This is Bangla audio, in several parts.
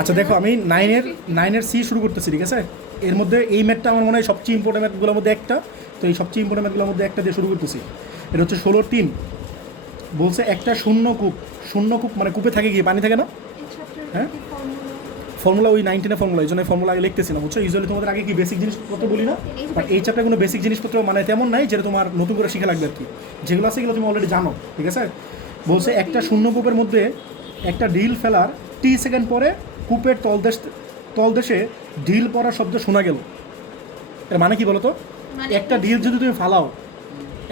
আচ্ছা দেখো, আমি নাইনের সি শুরু করতেছি, ঠিক আছে? এর মধ্যে এই ম্যাথটা আমার মনে হয় সবচেয়ে ইম্পর্টেন্ট ম্যাথগুলোর মধ্যে একটা। তো এই সবচেয়ে ইম্পর্টেন্ট ম্যাথগুলোর মধ্যে একটা দিয়ে শুরু করতেছি। এটা হচ্ছে 16-3। বলছে একটা শূন্য কূপ মানে কূপে থাকে কি পানি থাকে না? হ্যাঁ, ফর্মুলা ওই 19-এর ফর্মুলা, এই জন্য ফর্মুলা আগে লিখতেছি না, বুঝছো? ইউজুয়ালি তোমাদের আগে কি বেসিক জিনিসপত্র বলি না, বাট এই চ্যাপ্টারে কোনো বেসিক জিনিসপত্র মানে তেমন নাই যেটা তোমার নতুন করে শিখা লাগবে আর কি। যেগুলো আছে এগুলো তুমি অলরেডি জানো, ঠিক আছে? বলছে একটা শূন্য কূপের মধ্যে একটা ঢিল ফেলার টি সেকেন্ড পরে কূপের তলদেশে ঢিল পড়ার শব্দ শোনা গেল। এর মানে কি বলো তো? একটা ঢিল যদি তুমি ফালাও,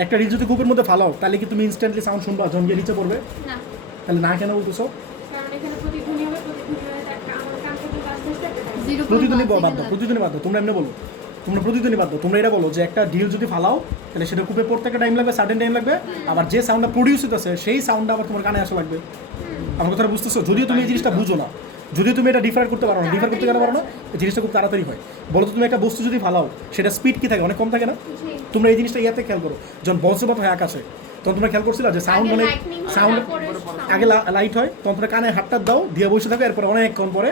একটা ঢিল যদি কূপের মধ্যে ফালাও, তাহলে কি তুমি ইনস্ট্যান্টলি সাউন্ড শুনবা যখন গিয়ে নিচে পড়বে? না, তাহলে না কেন বলতেছো? কারণ এখানে প্রতিধ্বনি হবে, প্রতিধ্বনি হলে একটা আমার কান থেকে আস্তে আস্তে প্রতিধ্বনি বাদ দাও, প্রতিধ্বনি বাদ দাও, তোমরা এমনি বলো, তোমরা প্রতিধ্বনি বাদ দাও, তোমরা এটা বলো যে একটা ঢিল যদি ফালাও তাহলে সেটা কূপে পড়তে একটা টাইম লাগবে, সার্টেন টাইম লাগবে, আবার যে সাউন্ডটা প্রডিউস হতেছে সেই সাউন্ডটা আবার তোমার কানে আসা লাগবে। আমার কথাটা বুঝতেছো? যদিও তুমি এই জিনিসটা বুঝো না, যদিও তুমি এটা ডিফার করতে পারো না, ডিফার করতে গেলে পারো না, এই জিনিসটা খুব তাড়াতাড়ি হয়। বলো তো, তুমি একটা বস্তু যদি ফালাও সেটা স্পিড কি থাকে? অনেক কম থাকে না? তোমরা এই জিনিসটা ইয়াতে খেয়াল করো, যখন বজ্রপাত হয় আকাশে, তখন তোমরা খেয়াল করছিলা যে সাউন্ড মানে সাউন্ড আগে লাইট হয়, তখন তোমরা কানে হাতটা দাও দিয়ে বসে থাকো, এরপরে অনেকক্ষণ পরে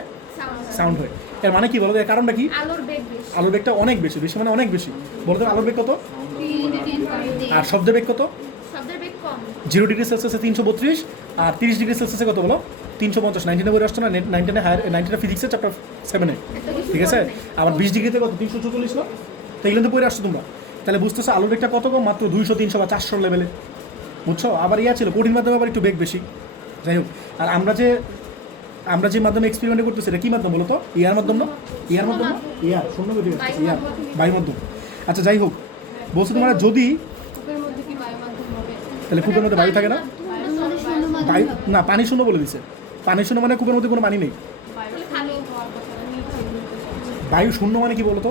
সাউন্ড হয়। এর মানে কি বলো? এর কারণটা কি? আলোর বেগটা অনেক বেশি, বেশি মানে অনেক বেশি। বলো তো আলোর বেগ কত? আর শব্দের বেগ কত? শব্দের বেগ কম। 0 ডিগ্রি সেলসিয়াসে 332, আর 30 ডিগ্রি সেলসিয়াসে কত বলো? 350। 19 বই আসছো না? 19 ফিজিক্সের চ্যাপ্টার 7-এ, ঠিক আছে? আবার 20 ডিগ্রিতে কত? 344 না? তো এগুলো তো বই আসছো তোমরা। তাহলে বুঝতেছো আলোর বেগটা কত কম? মাত্র 200, 300 বা 400 লেভেলে, বুঝছো? আবার ইয়া ছিল কঠিন মাধ্যমে আবার একটু বেগ বেশি। যাই হোক, আর আমরা যে মাধ্যমে এক্সপেরিমেন্ট করতেছি এটা কি মাধ্যম বলো তো? ইয়ার মাধ্যম না? ইয়ার মাধ্যম না? ইয়ার শূন্য গতি ইয়ার বায়ু মাধ্যম। আচ্ছা যাই হোক, বলছো তোমরা যদি কূপের মধ্যে কি বায়ু মাধ্যম হবে? তাহলে কূপের মধ্যে বায়ু থাকে না? বায়ু না, পানি শূন্য বলে দিছে। পানি শূন্য মানে কূপের মধ্যে কোনো পানি নেই। তাহলে খালি হওয়ার কথা না, নিচে। বায়ু শূন্য মানে কি বলো তো?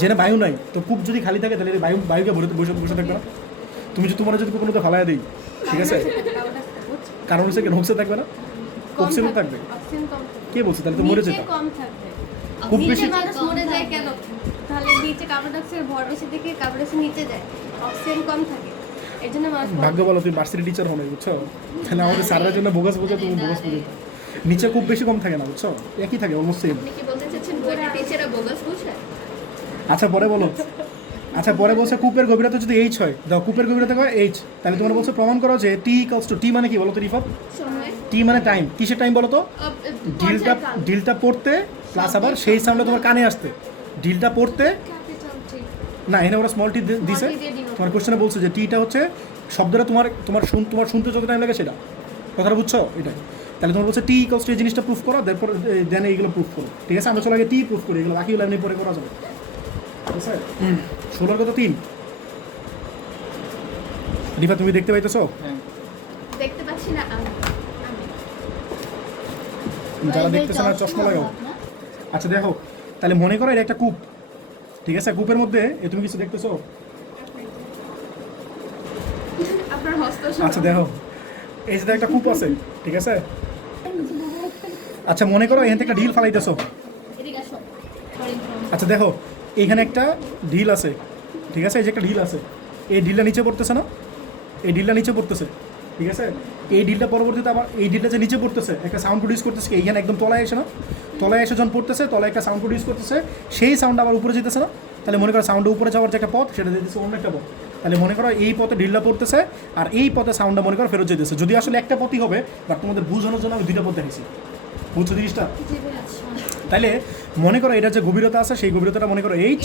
যেটা বায়ু নাই, তো কূপ যদি খালি থাকে তাহলে বায়ুকে ভরে বসে বসে থাকবে না? তুমি যদি তোমার যদি কূপের মধ্যে ফালাইয়া দিই, ঠিক আছে, কারণ হচ্ছে কি ঢোকসে থাকবে না, অক্সিজেন থাকবে। অক্সিজেন কম থাকবে। কে বলছে? তাহলে তো মরে যেত। নিচে কম থাকবে। খুব নিচে বেশি মানুষ মরে যায় কেন? তাহলে নিচে কার্বন ডাইঅক্সাইডের ভর বেশি থেকে কার্বন ডাইঅক্সাইড নিচে যায়, অক্সিজেন কম থাকে, এর জন্য মানুষ ভাগ্য বলো তুমি ভার্সিটি টিচার হো না, বুঝছো? তাহলে আমাদের স্যাররা জন্য বোগাস বোঝা, তুমি বোগাস বোঝা। নিচে খুব বেশি কম থাকে না, বুঝছো? একই থাকে অলমোস্ট সেম। আপনি কি বলতে চাচ্ছেন বইয়ের টিচাররা বোগাস বুঝে? আচ্ছা পরে বলো। আচ্ছা পরে বলছে কূপের গভীরতা যদি এইচ হয়, দাও কূপের গভীরতা হয় এইচ, তাহলে তোমরা বলছো প্রমাণ করো যে টি মানে কি বলো তো রিফাত? সময় টি মানে টাইম। কিসের টাইম বলো তো? ডিলটা পড়তে প্লাস আবার সেই সাউন্ডটা তোমার কানে আসতে। ডিলটা পড়তে না, এখানে ওরা স্মল টি দিছে। তোমার কোশ্চেনে বলছে যে টিটা হচ্ছে শব্দটা তোমার শুনতে যত টাইম লাগে সেটা, কথাটা বুঝছো? এটাই। তাহলে তোমার বলছে টি ইকলস টু, এই জিনিসটা প্রুফ করো, তারপর দেন এইগুলো প্রুফ করো, ঠিক আছে? আমরা চলে আগে টি প্রুফ করি, এগুলো বাকিগুলো এমনি পরে করা যাবে, ঠিক আছে? 16 কত 3? রিফা তুমি দেখতে পাইতেছো? দেখতে পাচ্ছি না আমি। যারা দেখতেছে না চশমা লাগাও। আচ্ছা দেখো, তাহলে মনে করো এটা একটা কূপ, ঠিক আছে? কূপের মধ্যে তুমি কিছু দেখতেছো? আপনার হস্ত আচ্ছা দেখো, এই যে একটা কূপ আছে, ঠিক আছে? আচ্ছা মনে করো এখান থেকে একটা ঢিল ফালাইতেছো। আচ্ছা দেখো, এইখানে একটা ঢিল আছে, ঠিক আছে? এই যে একটা ঢিল আছে, এই ঢিলটা নিচে পড়তেছে না? এই ঢিলটা নিচে পড়তেছে, ঠিক আছে? এই ঢিলটা পরবর্তীতে আবার এই ঢিলটা যে নিচে পড়তেছে একটা সাউন্ড প্রডিউস করতেছে, এইখানে একদম তলায় এসে না, তলায় এসে যখন পড়তেছে তলায় একটা সাউন্ড প্রডিউস করতেছে, সেই সাউন্ড আবার উপরে যেতেছে না? তাহলে মনে করো সাউন্ডের উপরে যাওয়ার যে একটা পথ সেটা দিতেছে অন্য একটা পথ। তাহলে মনে করো এই পথে ঢিলটা পড়তেছে আর এই পথে সাউন্ডটা মনে করো ফেরত যেতেছে। যদি আসলে একটা পথই হবে, বাট তোমাদের বোঝানোর জন্য আমি দুইটা পথ দেখেছি, বুঝছো জিনিসটা? তাহলে মনে করো এটা যে গভীরতা আছে সেই গভীরতাটা মনে করো এইচ,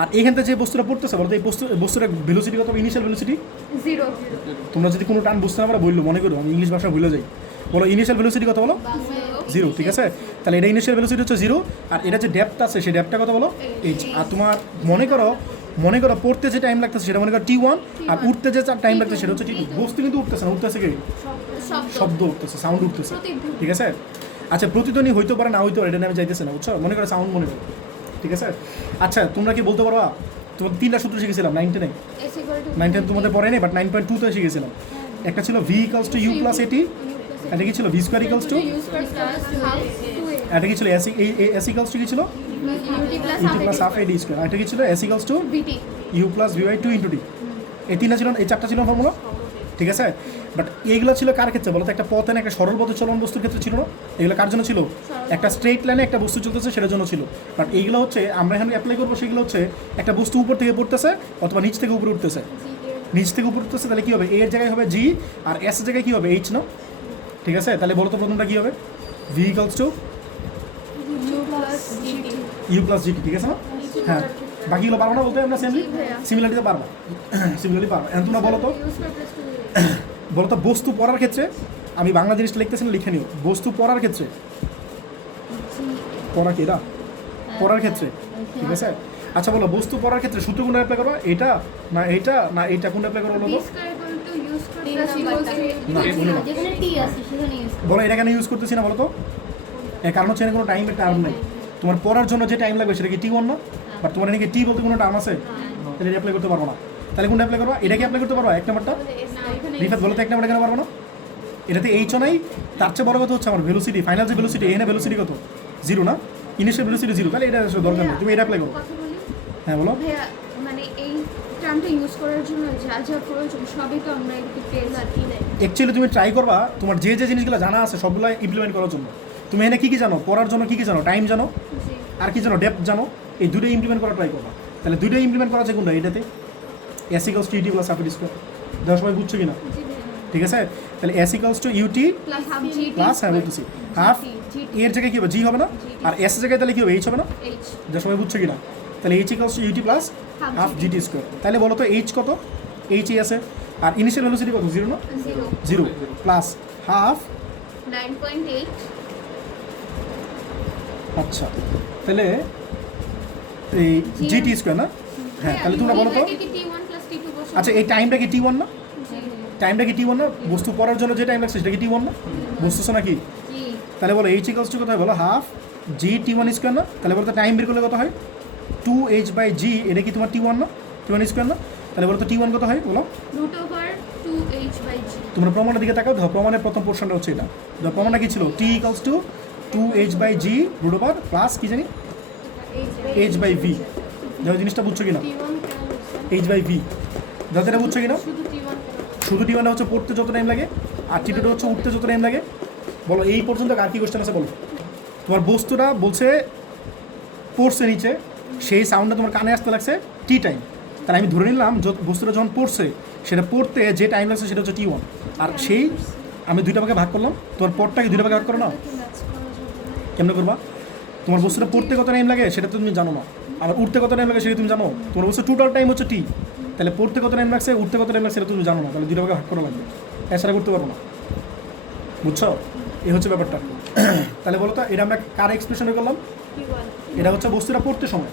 আর এইখান থেকে যে বস্তুটা পড়তেছে বলতো এই বস্তুটার ভেলোসিটি কত? Initial velocity 0। তোমরা যদি কোনো টান বুঝতে না পারো বললো, মনে করো আমি ইংলিশ ভাষা ভুলে যাই, বলো ইনিশিয়াল ভেলোসিটি কত বলো? 0, ঠিক আছে? তাহলে এটা ইনিশিয়াল ভেলোসিটি হচ্ছে 0, আর এটা যে ডেপথ আছে সেই ডেপথটা কত বলো? এইচ। আর তোমার মনে করো পড়তে যে টাইম লাগতেছে সেটা মনে করো T1, আর উঠতে যে টাইম লাগতেছে সেটা হচ্ছে T2। বস্তু কিন্তু উঠতেছে না, উঠতেছে কি? শব্দ উঠতেছে, সাউন্ড উঠতেছে, ঠিক আছে? আচ্ছা প্রতিধ্বনি হইতে পারে না হইতে পারে, এটা আমি যাইতেছে না, বুঝছো? মনে করো সাউন্ড মনে করো, ঠিক আছে? আচ্ছা তোমরা কি বলতে পারবা? তোমাদের 3টা সূত্র শিখেছিলাম 9-10-এ। 9-10 তোমাদের পড়ে নেই, বাট 9.2-তে শিখেছিলাম। একটা ছিল V = U + AT, এটা কি ছিল V² = এটা কি ছিল S = কি ছিল? UT + ½ AD²। এটা কি ছিল? S = U + VY 2 × T। এই 3টা ছিল, এই 4টা ছিল ফর্মুলা, ঠিক আছে? বাট এইগুলো ছিল কার ক্ষেত্রে বলো তো? একটা পথে না, একটা সরল পথে চলমান বস্তুর ক্ষেত্রে ছিল না? এগুলো কার জন্য ছিল? একটা স্ট্রেট লাইনে একটা বস্তু চলতেছে সেটার জন্য ছিল। বাট এইগুলো হচ্ছে আমরা এখানে অ্যাপ্লাই করবো, সেগুলো হচ্ছে একটা বস্তু উপর থেকে পড়তেছে অথবা নিচ থেকে উপরে উঠতেছে। নিচ থেকে উপরে উঠতেছে, তাহলে কী হবে? এর জায়গায় হবে জি, আর এস এর জায়গায় কী হবে? এইচ না? ঠিক আছে, তাহলে বলো তো প্রথমটা কী হবে? V equals to u plus g t, ঠিক আছে না? হ্যাঁ, বাকিগুলো পারবো না বলতে আমরা সেমলি সিমিলারিটিতে পারবো, সিমিলারিটি পারবো। এখন তোমরা বলো তো, বলো তো বস্তু পড়ার ক্ষেত্রে, আমি বাংলা জিনিসটা লিখতেছি না, লিখে নিও। বস্তু পড়ার ক্ষেত্রে, পড়া কি এটা? পড়ার ক্ষেত্রে, ঠিক আছে? আচ্ছা বলো, বস্তু পড়ার ক্ষেত্রে সূত্র কোনটা অ্যাপ্লাই করবো? এটা না এইটা না এইটা, কোনটা অ্যাপ্লাই করবো বলো তো? না, বলো না। যেখানে টি আছে সেখানে ইউজ বলো এটা কেন ইউজ করতেছি না বলো তো? এর কারণ হচ্ছে এখানে কোনো টাইমের টার্ম নেই। তোমার পড়ার জন্য যে টাইম লাগবে সেটা কি টি1 না? বাট তোমার এখানে টি বলতে কোনো টার্ম আছে? তাহলে এটা অ্যাপ্লাই করতে পারবো না। তাহলে কোনটা অ্যাপ্লাই করবো? এটাকে অ্যাপ্লাই করতে পারবো এক নাম্বারটা? রিফাত বলো তো এক নাম্বারটা কেন পারবো না? এটাতে এইচও নাই, তার চেয়ে বড় কথা হচ্ছে আমার ভেলোসিটি, ফাইনাল যে ভেলোসিটি, এখানে ভেলোসিটি কত? জিরো না? ইনিশিয়াল ভেলোসিটি জিরো, তাহলে এটা আসলে দরকার নেই, তুমি এটা অ্যাপ্লাই করো। কথা বলি হ্যাঁ বলো। ভাইয়া, মানে এই টার্মটা ইউজ করার জন্য যা যা প্রয়োজন সবই তো আমরা এদিকে পেয়ে যাচ্ছি। অ্যাকচুয়ালি তুমি ট্রাই করবা তোমার যে যে জিনিসগুলো জানা আছে সবগুলো ইমপ্লিমেন্ট করার জন্য। তুমি এখানে কী কী জানো? পড়ার জন্য কী কী জানো? টাইম জানো, আর কি জানো? ডেপথ জানো। এই দুটোই ইমপ্লিমেন্ট করা ট্রাই করবা। তাহলে দুটোই ইমপ্লিমেন্ট করা আছে কোনটা? এটাতে s equals to u t plus half square. দেওয়ার সময় বুঝছো কি না? ঠিক আছে, তাহলে s equals to u t plus half g plus, হ্যাঁ বলতেছি হাফ, এর জায়গায় কী হবে? জি হবে না? আর এস এর জায়গায় তাহলে কী হবে? এইচ হবে না? এইচ দেওয়ার সময় বুঝছো কি না? তাহলে h equals to u t plus half g t square. তাহলে বলো তো এইচ কত? এইচই আছে, আর ইনিশিয়াল ভেলোসিটি কত? জিরো না? Zero zero plus half. 9.8 আচ্ছা, তাহলে এই জিটি স্কোয়ার না? হ্যাঁ, তাহলে তোমরা বলো তো। টি1 প্লাস টি2 বসে। আচ্ছা, এই টাইমটা কি টি1 না? জি টাইমটা কি টি1 না? বস্তু পড়ার জন্য যে টাইম লাগছে সেটা কি টি1 না? বুঝতেছো নাকি? জি তাহলে বলো এইচ ইকুয়ালস টু কত হয় বলো? হাফ জি টি1 স্কোয়ার না? তাহলে বলো তো টাইম বের করলে কত হয়? 2h বাই জি, এটা কি তোমার টি1 না? টি1 স্কোয়ার না? তাহলে বলো তো টি1 কত হয় বলো? √2h/g তোমরা প্রমাণের দিকে তাকাও, ধরো প্রমাণের প্রথম পোর্শনটা হচ্ছে এটা। ধরো প্রমাণটা কি ছিল? T equals to 2h by G root over plus কি জানি h বাই ভি। দেখো জিনিসটা বুঝছো কিনা? h বাই ভি, দেখো এটা বুঝছো কিনা? শুধু টি1টা হচ্ছে পড়তে যত টাইম লাগে, আর টি2টা হচ্ছে উঠতে যত টাইম লাগে। বলো এই পর্যন্ত আর কি কোয়েশ্চেন আছে বলো? তোমার বস্তুটা বলছে পড়ছে নিচে, সেই সাউন্ডটা তোমার কানে আসতে লাগছে টি টাইম। তাহলে আমি ধরে নিলাম বস্তুটা যখন পড়ছে, সেটা পড়তে যে টাইম লাগছে সেটা হচ্ছে টি1। আর সেই আমি দুইটা ভাগে ভাগ করলাম, তোমার পড়টাকে দুইটা ভাগে ভাগ করো না? কেমনে করবা? তোমার বস্তুটা পড়তে কত টাইম লাগে সেটা তো তুমি জানো না, আর উঠতে কত টাইম লাগে সেটা তুমি জানো। তোমার বস্তু টোটাল টাইম হচ্ছে টি, তাহলে পড়তে কত টাইম লাগছে উঠতে কত টাইম লাগছে সেটা তুমি জানো না, তাহলে দুইটা ভাগে ভাগ করা লাগবে, এছাড়া করতে পারবো না। বুঝছো? এই হচ্ছে ব্যাপারটা। তাহলে বলো তো এটা আমরা কার এক্সপ্রেশনে করলাম? এটা হচ্ছে বস্তুটা পড়তে সময়,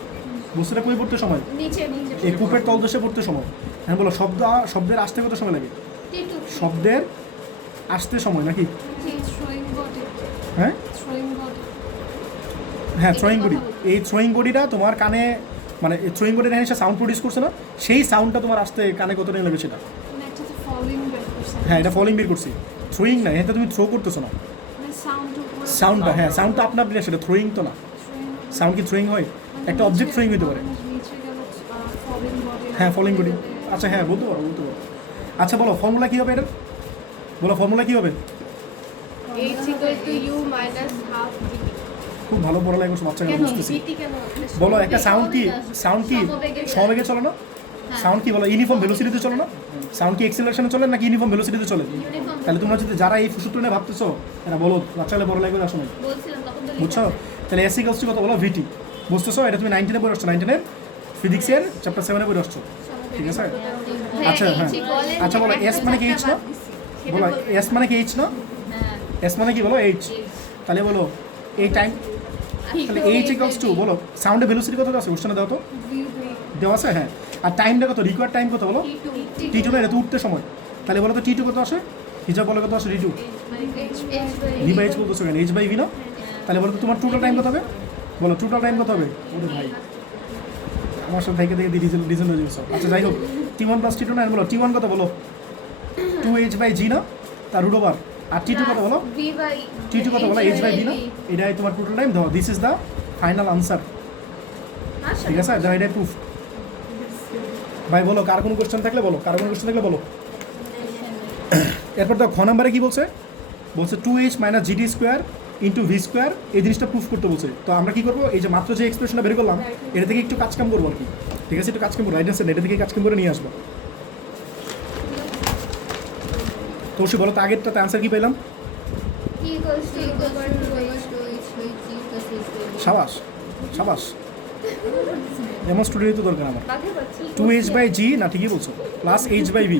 বস্তুটা কই পড়তে সময়? নিচে এই কূপের তলদেশে পড়তে সময়। হ্যাঁ বলো, শব্দের আসতে কত সময় লাগে? টি2 শব্দের আসতে সময় নাকি? জি থ্রোয়িং বডি হ্যাঁ হ্যাঁ, থ্রোয়িং বডি। এই থ্রোয়িং বডিটা তোমার কানে, মানে থ্রোয়িং বডির এসে সাউন্ড প্রডিউস করছে না, সেই সাউন্ডটা তোমার আসতে কানে কত টাইম লাগে সেটা। একটা তো ফলোইং বের করছে হ্যাঁ, এটা ফলিং বের করছি, থ্রোয়িং না, এটা তুমি থ্রো করতেছো না। মানে সাউন্ড সাউন্ডটা, হ্যাঁ সাউন্ডটা আপনার আপনি সেটা থ্রোয়িং তো না। সাউন্ড কি থ্রোয়িং হয়? একটা অবজেক্ট থ্রোয়িং হতে পারে। হ্যাঁ, ফলিং বডি। আচ্ছা হ্যাঁ, বলতে পারো। আচ্ছা বলো ফর্মুলা কী হবে এটা? বলো ফর্মুলা কী হবে? h equal to u minus half dt। খুব ভালো পড়ালেখা করছো বাচ্চাকে, কেন বুঝতেছি। dt কেন? বলো একটা সাউন্ড কি সমবেগে চলে না? সাউন্ড কি বলো ইউনিফর্ম ভেলোসিটিতে চলে না? সাউন্ড কি এক্সেলারেশনে চলে নাকি ইউনিফর্ম ভেলোসিটিতে চলে? তাহলে তোমরা যদি যারা এই সূত্র নিয়ে ভাবতেছো, এটা বলো বাচ্চালে বড় লাগবে আসলে, বলছিলাম তখন তো বুঝছো? তাহলে এস ইকুয়ালস টু কত বলো? ভিটি। বুঝতেছো? এটা তুমি 19-এ পড়ে আসছো, 19-এর ফিজিক্সের চ্যাপ্টার 7-এ পড়ে আসছো, ঠিক আছে? আচ্ছা হ্যাঁ, আচ্ছা বলো এস মানে কি এইচ না? বলো এস মানে কি এইচ না? হ্যাঁ এস মানে কি বলো? এইচ। তাহলে বলো এই টাইম, তাহলে এইচ ইকুয়ালস টু বলো সাউন্ডের ভেলোসিটি কত আছে কোশ্চেনে দাও তো? দেওয়া আছে, হ্যাঁ। আর টাইমটা কত? রিকোয়ার্ড টাইম কত বলো? টি2 না, এটা তো উঠতে সময়। তাহলে বলো তো টি2 কত আসে? হিসাব বলো কত আসে টি2? ভি বাই এইচ বলতেছো কেন? এইচ বাই ভি না? তাহলে বলো তো তোমার টোটাল টাইম কত হবে? বলো টোটাল টাইম কত হবে? ওরে ভাই, আমার সাথে থেকে ডিজেল হয়ে যাবে। আচ্ছা যাই হোক, টি1 প্লাস টি2 না, বলো টি1 কত বলো? 2h বাই জি না, তার রুট ওভার। আর টি2 কত বলো? টি2 কত বলো? h বাই ভি না? এটাই তোমার টোটাল টাইম। ধরো this is the final answer, ঠিক আছে? যা এটাই প্রুফ। ভাই বলো কার কোনো কোশ্চেন থাকলে বলো, কার কোনো কোশ্চেন থাকলে বলো। এরপর দেখো খ নাম্বারে কি বলছে বলছে 2h minus GD square into V square এই জিনিসটা প্রুফ করতে বলছে। তো আমরা কি করবো, এই যে মাত্র যে এক্সপ্রেশনটা বের করলাম এটা থেকে একটু কাজকাম করবো আর কি, ঠিক আছে, একটু কাজকাম করবো, রাইট আনসার এটা থেকে কাজকাম করে নিয়ে আসবো। তো অবশ্যই বলো তো আগেরটাতে আনসার কি পেলাম? সাবাস সাবাস, এমন স্টুডেন্টই তো দরকার আমার। 2h বাই জি না ঠিকই বলছো, প্লাস h বাই ভি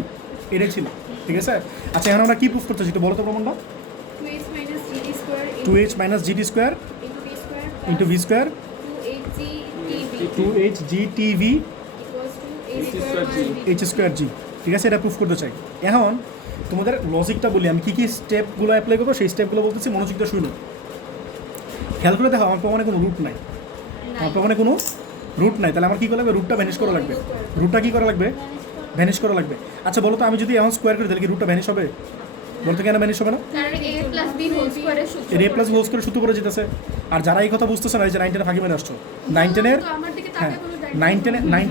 এটাই ছিল, ঠিক আছে। আচ্ছা এখন আমরা কি প্রুফ করতেছি একটু বলো তো প্রমাণটা। 2h minus GD square into V square 2h জি টিভি এইচ স্কোয়ার জি, ঠিক আছে, এটা প্রুফ করতে চাই। এখন তোমাদের লজিকটা বলি আমি কী কী স্টেপগুলো অ্যাপ্লাই করবো, সেই স্টেপগুলো বলতেছি, মনোযোগটা শুনো, খেয়াল করে দেখো। আমার প্রমাণে কোনো রুট নাই, আমার প্রমাণে কোনো রুট নাই, তাহলে আমার কী করা লাগবে, রুটটা ভ্যানিশ করা লাগবে। রুটটা কী করা লাগবে, ভ্যানিশ করা লাগবে। আচ্ছা বলো তো আমি যদি এখন স্কোয়ার করি তাহলে কি রুটটা ভ্যানিশ হবে? বলতে কেন ভ্যানিশ হবে না? এর এ প্লাস হোল স্কোয়ার সূত্র করে যেতেছে। আর যারা এই কথা বুঝতেছে না, এই যে 9 10 ফাঁকি মেরে আসছো, 9 10-এর হ্যাঁ 9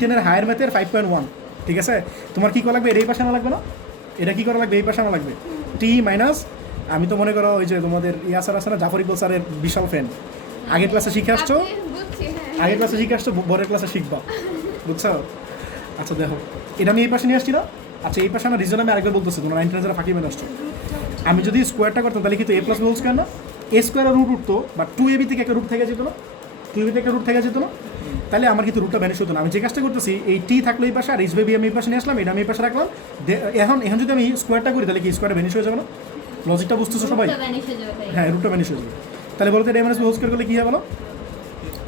10-এর হায়ার ম্যাথের 5.1, ঠিক আছে। তোমার কী করা লাগবে, এর এই পাশে আনা লাগবে না, এটা কী করা লাগবে, এই পাশে আনা লাগবে। টি মাইনাস, আমি তো মনে করো ওই যে তোমাদের ইয়াসার আছে না, জাফর ইকবাল স্যারের বিশাল ফ্যান, আগের ক্লাসে শিখে আসছো, আগের ক্লাসে শিখে আসছো, পরের ক্লাসে শিখবা, বুঝছো? আচ্ছা দেখো এটা আমি এই পাশে নিয়ে আসছি না, আচ্ছা এই পাশে আমার রিজন আমি আরেকবার বলতেছি, তোমরা 9 10 যারা ফাঁকি মেরে আসছো, আমি যদি স্কোয়ারটা করতাম তাহলে কিন্তু এ প্লাস হোল স্কোয়ার না, এ স্কোয়ারের রুট উঠতো, বা 2ab থেকে একটা রুট থেকে যেত না, 2ab থেকে একটা রুট থেকে যেত না, তাহলে আমার কিন্তু রুটটা ভ্যানিশ হতো না। আমি যে কাজটা করতেছি, এই টি থাকলো এই পাশে, আর এইচ বাই বি আমি এই পাশে নিয়ে আসলাম, এটা আমি এই পাশে রাখলাম। এখন এখন যদি আমি স্কোয়ারটা করি তাহলে কি স্কোয়ারটা ভ্যানিশ হয়ে যাবে না? লজিকটা বুঝতেছো সবাই? হ্যাঁ রুটটা ভ্যানিশ হয়ে যাবে। তাহলে বলতে এটা মাইনাস হোল স্কোয়ার করলে কী হবে বলো,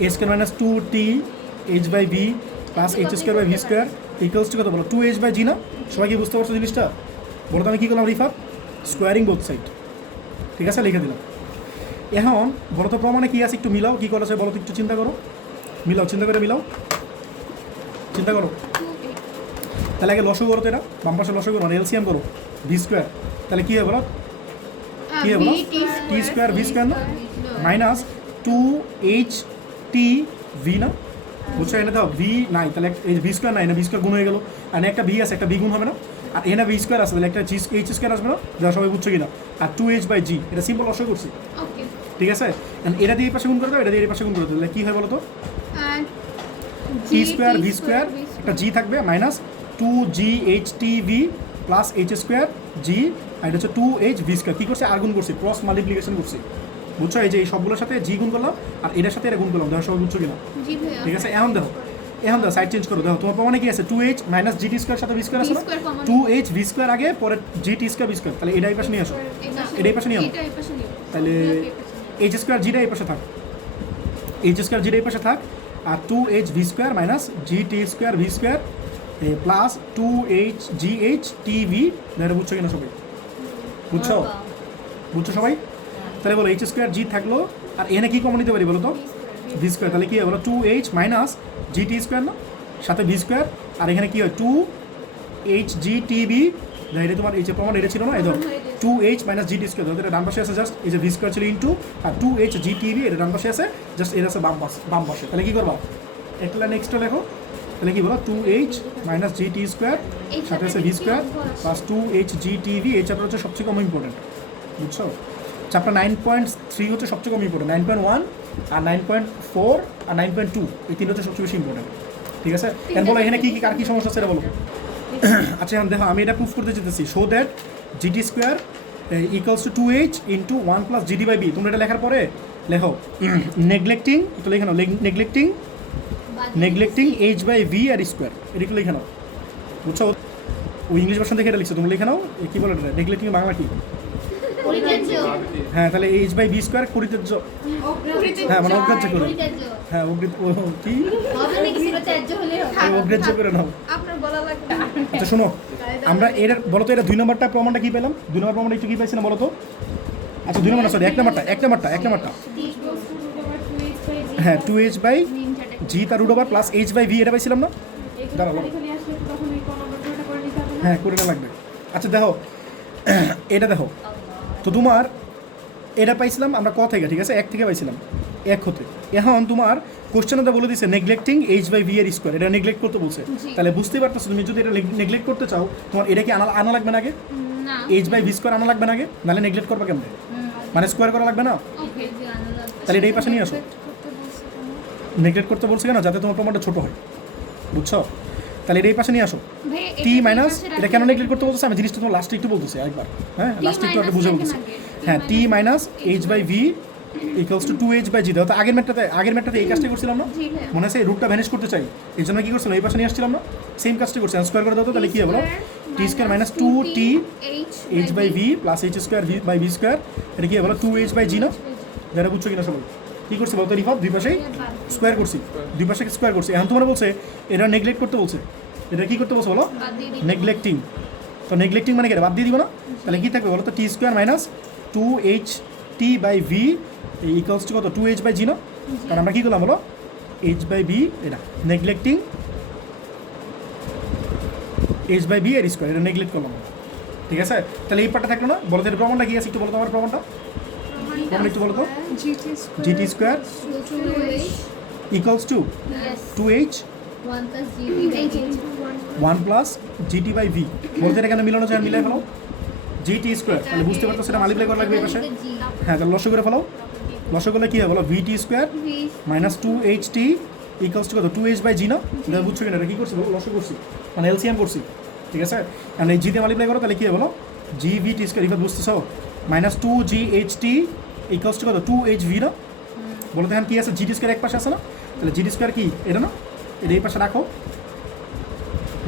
A square minus 2t H by V plus H square by V square equals to কত বলো, 2h বাই জি না? সবাই কি বুঝতে পারছো জিনিসটা? বলো তো আমি কী করলাম, রিফাত স্কোয়ারিং বোথ সাইড, ঠিক আছে, লিখে দিলাম। এখন বলো তো প্রমাণে কী আছে একটু মিলাও, কী করা যায় বলো তো, একটু চিন্তা করো, মিলাও, চিন্তা করে মিলাও, চিন্তা করো। তাহলে আগে লসও করো তো, এটা বাম পাশে লসও করো, এলসিএম করো, ভি স্কোয়ার, তাহলে কী হবে বলো, কী হবে বলো, টি স্কোয়ার ভি স্কোয়ার না, মাইনাস 2h টি ভি না, বুঝছো? এনে দাও ভি নাই, তাহলে এই ভি স্কোয়ার নাই, না ভি স্কোয়ার গুণ হয়ে গেলো, আর একটা ভি আছে, একটা ভি গুণ হবে না, আর এনে ভি স্কোয়ার আছে, তাহলে একটা জি এইচ স্কোয়ার আসবে না, যা সবাই বুঝছো কিনা, আর 2h বাই জি, এটা সিম্পল লসও করছি, ঠিক আছে। এটা দিয়ে এই পাশে গুণ করে দাও, এটা দিয়ে এই পাশে গুণ করে দাও, তাহলে কী হয় বলো তো, টি স্কোয়ার ভি স্কোয়ার, একটা জি থাকবে, minus 2gh T V plus H square G, আর এটা হচ্ছে 2h ভি স্কোয়ার। কী করছে, আর গুণ করছি, ক্রস মাল্টিপ্লিকেশন করছি, বুঝছো? এই যে এই সবগুলোর সাথে জি গুণ করলাম, আর এটার সাথে এটা গুণ করলাম, দেখো সবাই বুঝছো কিনা, ঠিক আছে। এখন দেখো, এখন দেখো সাইড চেঞ্জ করো, দেখো তোমার প্রমাণে কি আছে, 2h minus G T square সাথে ভি স্কোয়ার আছে না, 2h ভি স্কোয়ার আগে, পরে জি টি স্কোয়ার ভি স্কোয়ার, তাহলে এটা এই পাশে নিয়ে আসো, এটা এই পাশে নিয়ে আসো, তাহলে এইচ স্কোয়ার জিটা এই পাশে থাক, এইচ স্কোয়ার জিটা এই পাশে থাক, আর 2h V square minus G T square V square plus 2h gh T V, দেখো বুঝছো কিনা সবাই, বুঝছো? বুঝছো সবাই? তাহলে বলো এইচ স্কোয়ার জি থাকলো, আর এখানে কী কমন নিতে পারি বলো তো, ভি স্কোয়ার, তাহলে কী হয় বলো, 2h minus G T square না, সাথে ভি স্কোয়ার, আর এখানে কী হয় 2h জি টি ভি, এটা তোমার এই যে প্রমাণ এটা ছিল না, এই ধর 2h minus G T square, এটা ডান পাশে আছে জাস্ট, এই যে ভি স্কোয়ার ছিল ইন্টু, আর 2h জি টি ভি এটা ডান পাশে আছে জাস্ট, এটা আছে বাম পাশে, তাহলে কী করবা, একটা লাইন এক্সট্রা লেখো, তাহলে কি বলো 2h minus G T square সাথে আছে ভি স্কোয়ার প্লাস 2h জি টি ভি, এই চ্যাপ্টার হচ্ছে সবচেয়ে কম ইম্পর্টেন্ট, বুঝছো? চ্যাপ্টার 9.3 হচ্ছে সবচেয়ে কম ইম্পর্টেন্ট, 9.1 আর 9.4 আর 9.2 এই তিনটা হচ্ছে সবচেয়ে বেশি ইম্পর্টেন্ট, ঠিক আছে। এখন বলো এখানে কী কী কার কী সমস্যা আছে এটা বলো। আচ্ছা এখন দেখো আমি এটা প্রুফ করতে যেতেছি, show that G T square equals to 2h into 1 plus GD by B. তোমরা এটা লেখার পরে লেখো নেগলেক্টিং, তো লেখে নাও নেগলেক্টিং এইচ বাই ভি আর স্কোয়ার, এটা একটু লেখে নাও, বুঝছো? ওই ইংলিশ ভার্সন দেখে এটা লিখছো, তোমরা লেখে নাও কী বলো এটা, নেগলেক্টিং বাংলা কী? হ্যাঁ তাহলে এইচ বাই বি স্কোয়ার পরিত্যাজ্য, হ্যাঁ মানে অগ্রাহ্য করে, হ্যাঁ কি অগ্রাহ্য করে নাও। আচ্ছা শোনো, আমরা এর বলো তো এটা 2 নম্বরটা প্রমাণটা কী পেলাম, 2 নম্বর প্রমাণটা একটু কী পাইছি না বলো তো। আচ্ছা 2 নম্বর না, সরি 1 নম্বরটা, হ্যাঁ 2h বাই জি তার root over plus h by v, এটা পাইছিলাম না, দাঁড়ালো, হ্যাঁ করে না লাগবে। আচ্ছা দেখো এটা দেখো, তো তোমার এটা পাইছিলাম আমরা ক থেকে, ঠিক আছে, 1 থেকে পাইছিলাম, 1 হতে। এখন তোমার কোশ্চেনটা বলে দিচ্ছে নেগলেক্টিং এইচ বাই ভি এর স্কোয়ার, এটা নেগলেক্ট করতে বলছে, তাহলে বুঝতেই পারতেছো তুমি যদি এটা নেগলেক্ট করতে চাও তোমার এটা কি আনা লাগবে না আগে, না এইচ বাই ভি স্কোয়ার আনা লাগবে না আগে, নাহলে নেগলেক্ট করবা কেমনে, মানে স্কোয়ার করা লাগবে না, ওকে তাহলে এটা এই পাশে নিয়ে আসো। নেগলেক্ট করতে বলছে কেন, যাতে তোমার প্রমাণটা ছোট হয়, বুঝছো? তাহলে এটা এই পাশে নিয়ে আসো। ভাই টি মাইনাস, এটা কেন নেগলেক্ট করতে বলতেছে আমি জিনিসটা তোমার লাস্টে একটু বলতেছি একবার, হ্যাঁ লাস্টে একটু একটা বুঝে বলতেছি। হ্যাঁ, T minus H by V equals to 2h by G. তো আগের ম্যাটটাতে এই কাজটা করছিলাম না, জি ভাই মনে আছে রুটটা ভ্যানিশ করতে চাই, এই জন্য কি করছিলাম এই পাশে নিয়ে আসছিলাম না, সেম কাজটা করছি, স্কোয়ার করে দাও তো, তাহলে কি হবে বলো, T square minus 2t H by V plus H square V by V square, এটা কি হবে বলো 2h বাই জি না, যারা বুঝছো কিনা সবাই, কী করছি বলতো রিফাত, দুই পাশেই স্কোয়ার করছি, দুই পাশে স্কোয়ার করছি। এখন তোমার বলছে এটা নেগলেক্ট করতে বলছে, এটা কী করতে বলছে বলো, বাদ দিয়ে দিই। নেগলেক্টিং। তো নেগলেক্টিং মানে কি, বাদ দিয়ে দিব না, তাহলে কী থাকবে বলো তো, T square minus 2ht by V equals to কত 2h বাই জি না, কারণ আমরা কী করলাম বলো h বাই ভি, এটা নেগলেক্টিং h বাই ভি এর স্কোয়ার, এটা নেগলেক্ট করলাম, ঠিক আছে? তাহলে এই পার্টটা থাকলো না, বলো তো এর প্রমাণটা কি আছে একটু বলো তো, আমার প্রমাণটা প্রমাণ একটু বলো তো, gt square equals to Yes. 2h 1 plus GT by G. 1 plus gt by v, বলতে এটা কেন মিলানো যায়, মিলাই ফেলো gt স্কোয়ার, তাহলে বুঝতে পারতো সেটা মাল্টিপ্লাই করা লাগবে এই পাশে, G. হ্যাঁ তাহলে লস করে ফেলো, লস করলে কী হবে বলো vt square minus 2ht equals to কত 2h বাই জি না, এটা বুঝছো কিনা, এটা কী করছি বলো, লস করছি মানে এলসিএম করছি, ঠিক আছে? আর এই জি দিয়ে মাল্টিপ্লাই করো তাহলে কী হবে বলো জি ভি টি স্কোয়ার, এবার বুঝতেছো মাইনাস 2ght ইকুয়ালস টু কত 2hv না, বলো তো এখন কী আছে, জি টি স্কোয়ার এক পাশে আছে না, তাহলে জি টি স্কোয়ার কি এটা না, এটা এই পাশে রাখো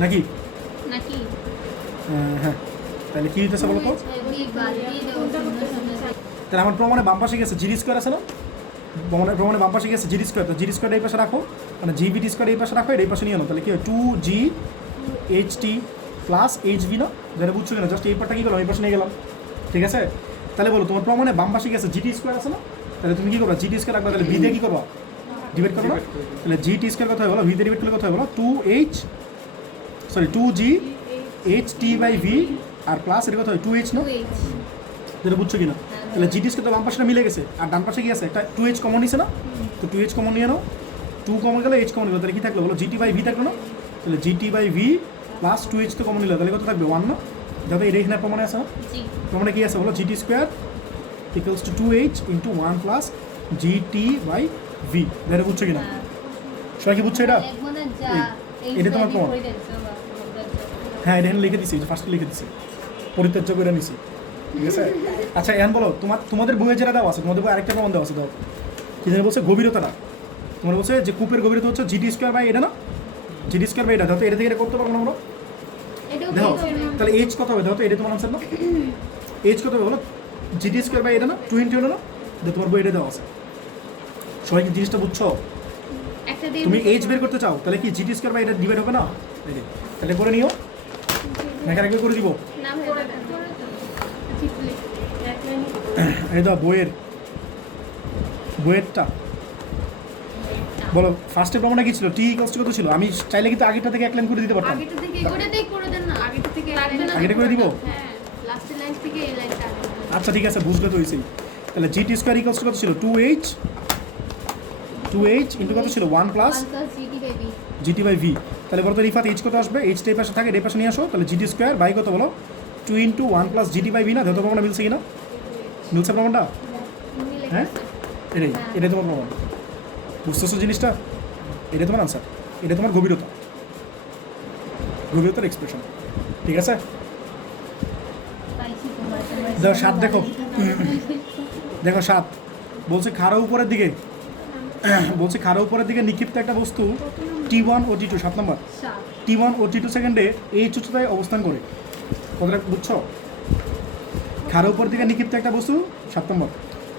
নাকি, নাকি হ্যাঁ তাহলে কী হইতেছে বলো তো, এগুলি বাদ দিয়ে দেবো শূন্য শূন্য। তাহলে আমার প্রমাণে বাম পাশে গেছে জিডি স্কোয়ার আছে না, প্রমাণে বাম পাশে গেছে জিডি স্কোয়ার, তো জিডি স্কোয়ার এই পাশে রাখো, মানে জিবিটি স্কোয়ার এই পাশে রাখো, এটা এই পাশে নিয়ে আনো, তাহলে কি হয় 2ght প্লাস hv না, যেটা বুঝছো কিনা, জাস্ট এই পার্টটা কী করলাম এই পাশে নিয়ে গেলাম, ঠিক আছে? তাহলে বলো তোমার প্রমাণে বাম পাশে গেছে জিটি স্কোয়ার আছে না, তাহলে তুমি কী করবা জিটি স্কোয়ার রাখবা, তাহলে ভি দিয়ে কী করবা ডিভাইড করো না, তাহলে জিটি স্কোয়ার কথা হয় বলো, ভি দিয়ে ডিভাইড করলে কথা হয় বলো 2ght by V R plus এর কথা হয় 2h না, 2H. যেটা বুঝছো কিনা, তাহলে জিডি স্কোয়ার তো বাম পাশটা মিলে গেছে, আর ডান পাশে কি আছে একটা 2h কমন নিছে না, তো 2h কমন নিয়ে নাও, 2 কমন গেলে h কমন নিল, তাহলে কী থাকলো বলো জিটি বাই ভি থাকলো না, তাহলে GT by V plus 2h তো কমন নিল, তাহলে কত থাকবে 1 না, যাতে এটা এখানে প্রমাণে আছে না, জি। প্রমাণে কি আছে বলো g t square equals to 2h into 1 plus g t by v, যেটা বুঝছো কিনা, হ্যাঁ। সবাই কি বুঝছো এটা? লিখবো না যা, এই, H এটা by তোমার V প্রমাণ। করে দিচ্ছো বা পরিত্যাজ্য। হ্যাঁ এটা এখানে লিখে দিছি, ফার্স্টে লিখে দিছি, পরিত্যাজ্য করে নিছি, ঠিক আছে? আচ্ছা এখন বলো তোমাদের বইয়ে যেটা দেওয়া আছে, তোমাদের বই আরেকটা প্রমাণ দেওয়া আছে, দাও কি জানি বলছে গভীরতাটা, তোমার বলছে যে কূপের গভীরতা হচ্ছে জিডি স্কোয়ার বাই এটা না, জিডি স্কোয়ার বাই এটা, ধরো এটা থেকে এটা করতে পারবো না আমরা, এটাও দেখো পেয়েছি না। তাহলে এইচ কত হবে, ধরো তো এটা তোমার আনসার না, এইচ কত হবে বলো জিডি স্কোয়ার বাই এটা না 2 ইন্টু এটা না, তোমার বই এটা দেওয়া আছে, সবাই কি জিনিসটা বুঝছো? একটা দিয়ে তুমি এইচ বের করতে চাও তাহলে কি জিডি স্কোয়ার বাই এটা ডিভাইড হবে না, এই যে, তাহলে করে নিও, এখানে একবার করে দিব, নাম করে দেন এই দাও বইয়েরটা বলো, ফার্স্টে প্রমাণটা কি ছিল, টি ইকুয়ালস টু কত ছিল, আমি চাইলে কিন্তু আগেরটা থেকে এক লাইন করে দিতে পারতাম, আগেটা থেকে ওটাতেই করে দেন না আগেটা থেকে লাগবে না। আগেটা করে দিব, হ্যাঁ লাস্টের লাইন থেকে এই লাইনটা আগে। আচ্ছা ঠিক আছে বুঝলে তো হয়েছেই, তাহলে জিটি স্কোয়ার ইকুয়ালস টু কত ছিল 2h ইন্টু কত ছিল 1 plus 1 plus GT by V. G t by v, তাহলে বলো তো রিফাত এইচ কত আসবে, এইচটা এই পাশে থাকে এই পাশে নিয়ে আসো, তাহলে জিটি স্কোয়ার বাই কত বলো 2 into 1 plus g t by v না, যত প্রমাণটা মিলছে কিনা, মিলছে প্রমাণটা, মিলে হ্যাঁ গেছে। এটাই এটাই তোমার প্রমাণ, বুঝতেছো জিনিসটা, এটা তোমার আনসার, এটা তোমার গভীরতার এক্সপ্রেশন, ঠিক আছে? পাইছি তোমার দাও 7 দেখো, দেখো 7 বলছে খাড়া উপরের দিকে, বলছে খাড়া উপরের দিকে নিক্ষিপ্ত একটা বস্তু T1 ও T2, 7 নম্বর, T1 ও T2 সেকেন্ডে এই উচ্চতায় অবস্থান করে, কথাটা বুঝছো? খাড়া উপরের দিকে নিক্ষিপ্ত একটা বস্তু 7 নম্বর,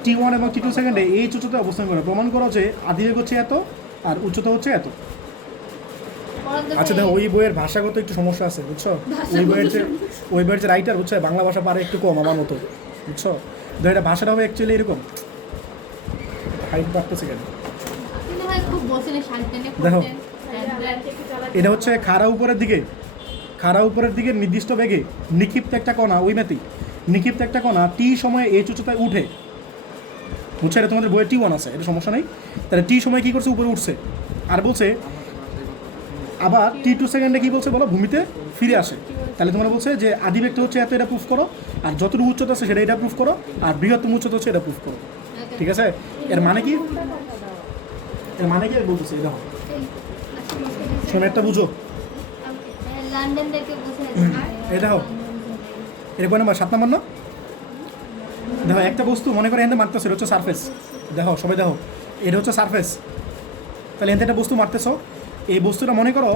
T1 এবং T2 সেকেন্ডে এই উচ্চতায় অবস্থান করে, প্রমাণ করা যে আদিবেগ হচ্ছে এত আর উচ্চতা হচ্ছে এত। আচ্ছা দেখো ওই বইয়ের ভাষাগত একটু সমস্যা আছে বুঝছো, ওই বইয়ের যে রাইটার বুঝছো বাংলা ভাষা পারে একটু কম আমার মতো, বুঝছো? ধর এটা ভাষাটা হবে অ্যাকচুয়ালি এরকম, হাইট বাড়তেছে কেন, আপনি ভাই খুব বসে না শাড়ি টেনে দেখো। পড়তেন। এটা হচ্ছে খাড়া উপরের দিকে নির্দিষ্ট বেগে নিক্ষিপ্ত একটা কণা, ওই ম্যাথেই নিক্ষিপ্ত একটা কণা টি সময়ে এই উচ্চতায় উঠে, বুঝছো? এটা তোমাদের বইয়ে T1 আছে, এটা সমস্যা নেই, তাহলে টি সময় কী করছে উপরে উঠছে, আর বলছে আবার T2 সেকেন্ডে কী বলছে বলো ভূমিতে ফিরে আসে, তাহলে তোমরা বলছে যে আদি বেগটা হচ্ছে এত, এটা প্রুফ করো, আর যতটুকু উচ্চতা আছে সেটা এটা প্রুফ করো, আর বৃহত্তম উচ্চতা হচ্ছে এটা প্রুফ করো। ঠিক আছে, এর মানে কি, এর মানে কি বলতেছে এটা সময় একটা বুঝো। লন্ডন থেকে বসে এই দেখো এটা কয় নাম্বার, 7 নাম্বার না? দেখো একটা বস্তু মনে করে এখানে মারতেছে, এটা হচ্ছে সারফেস। দেখো সবাই দেখো, এটা হচ্ছে সারফেস। তাহলে এখানে একটা বস্তু মারতেছো, এই বস্তুটা মনে করো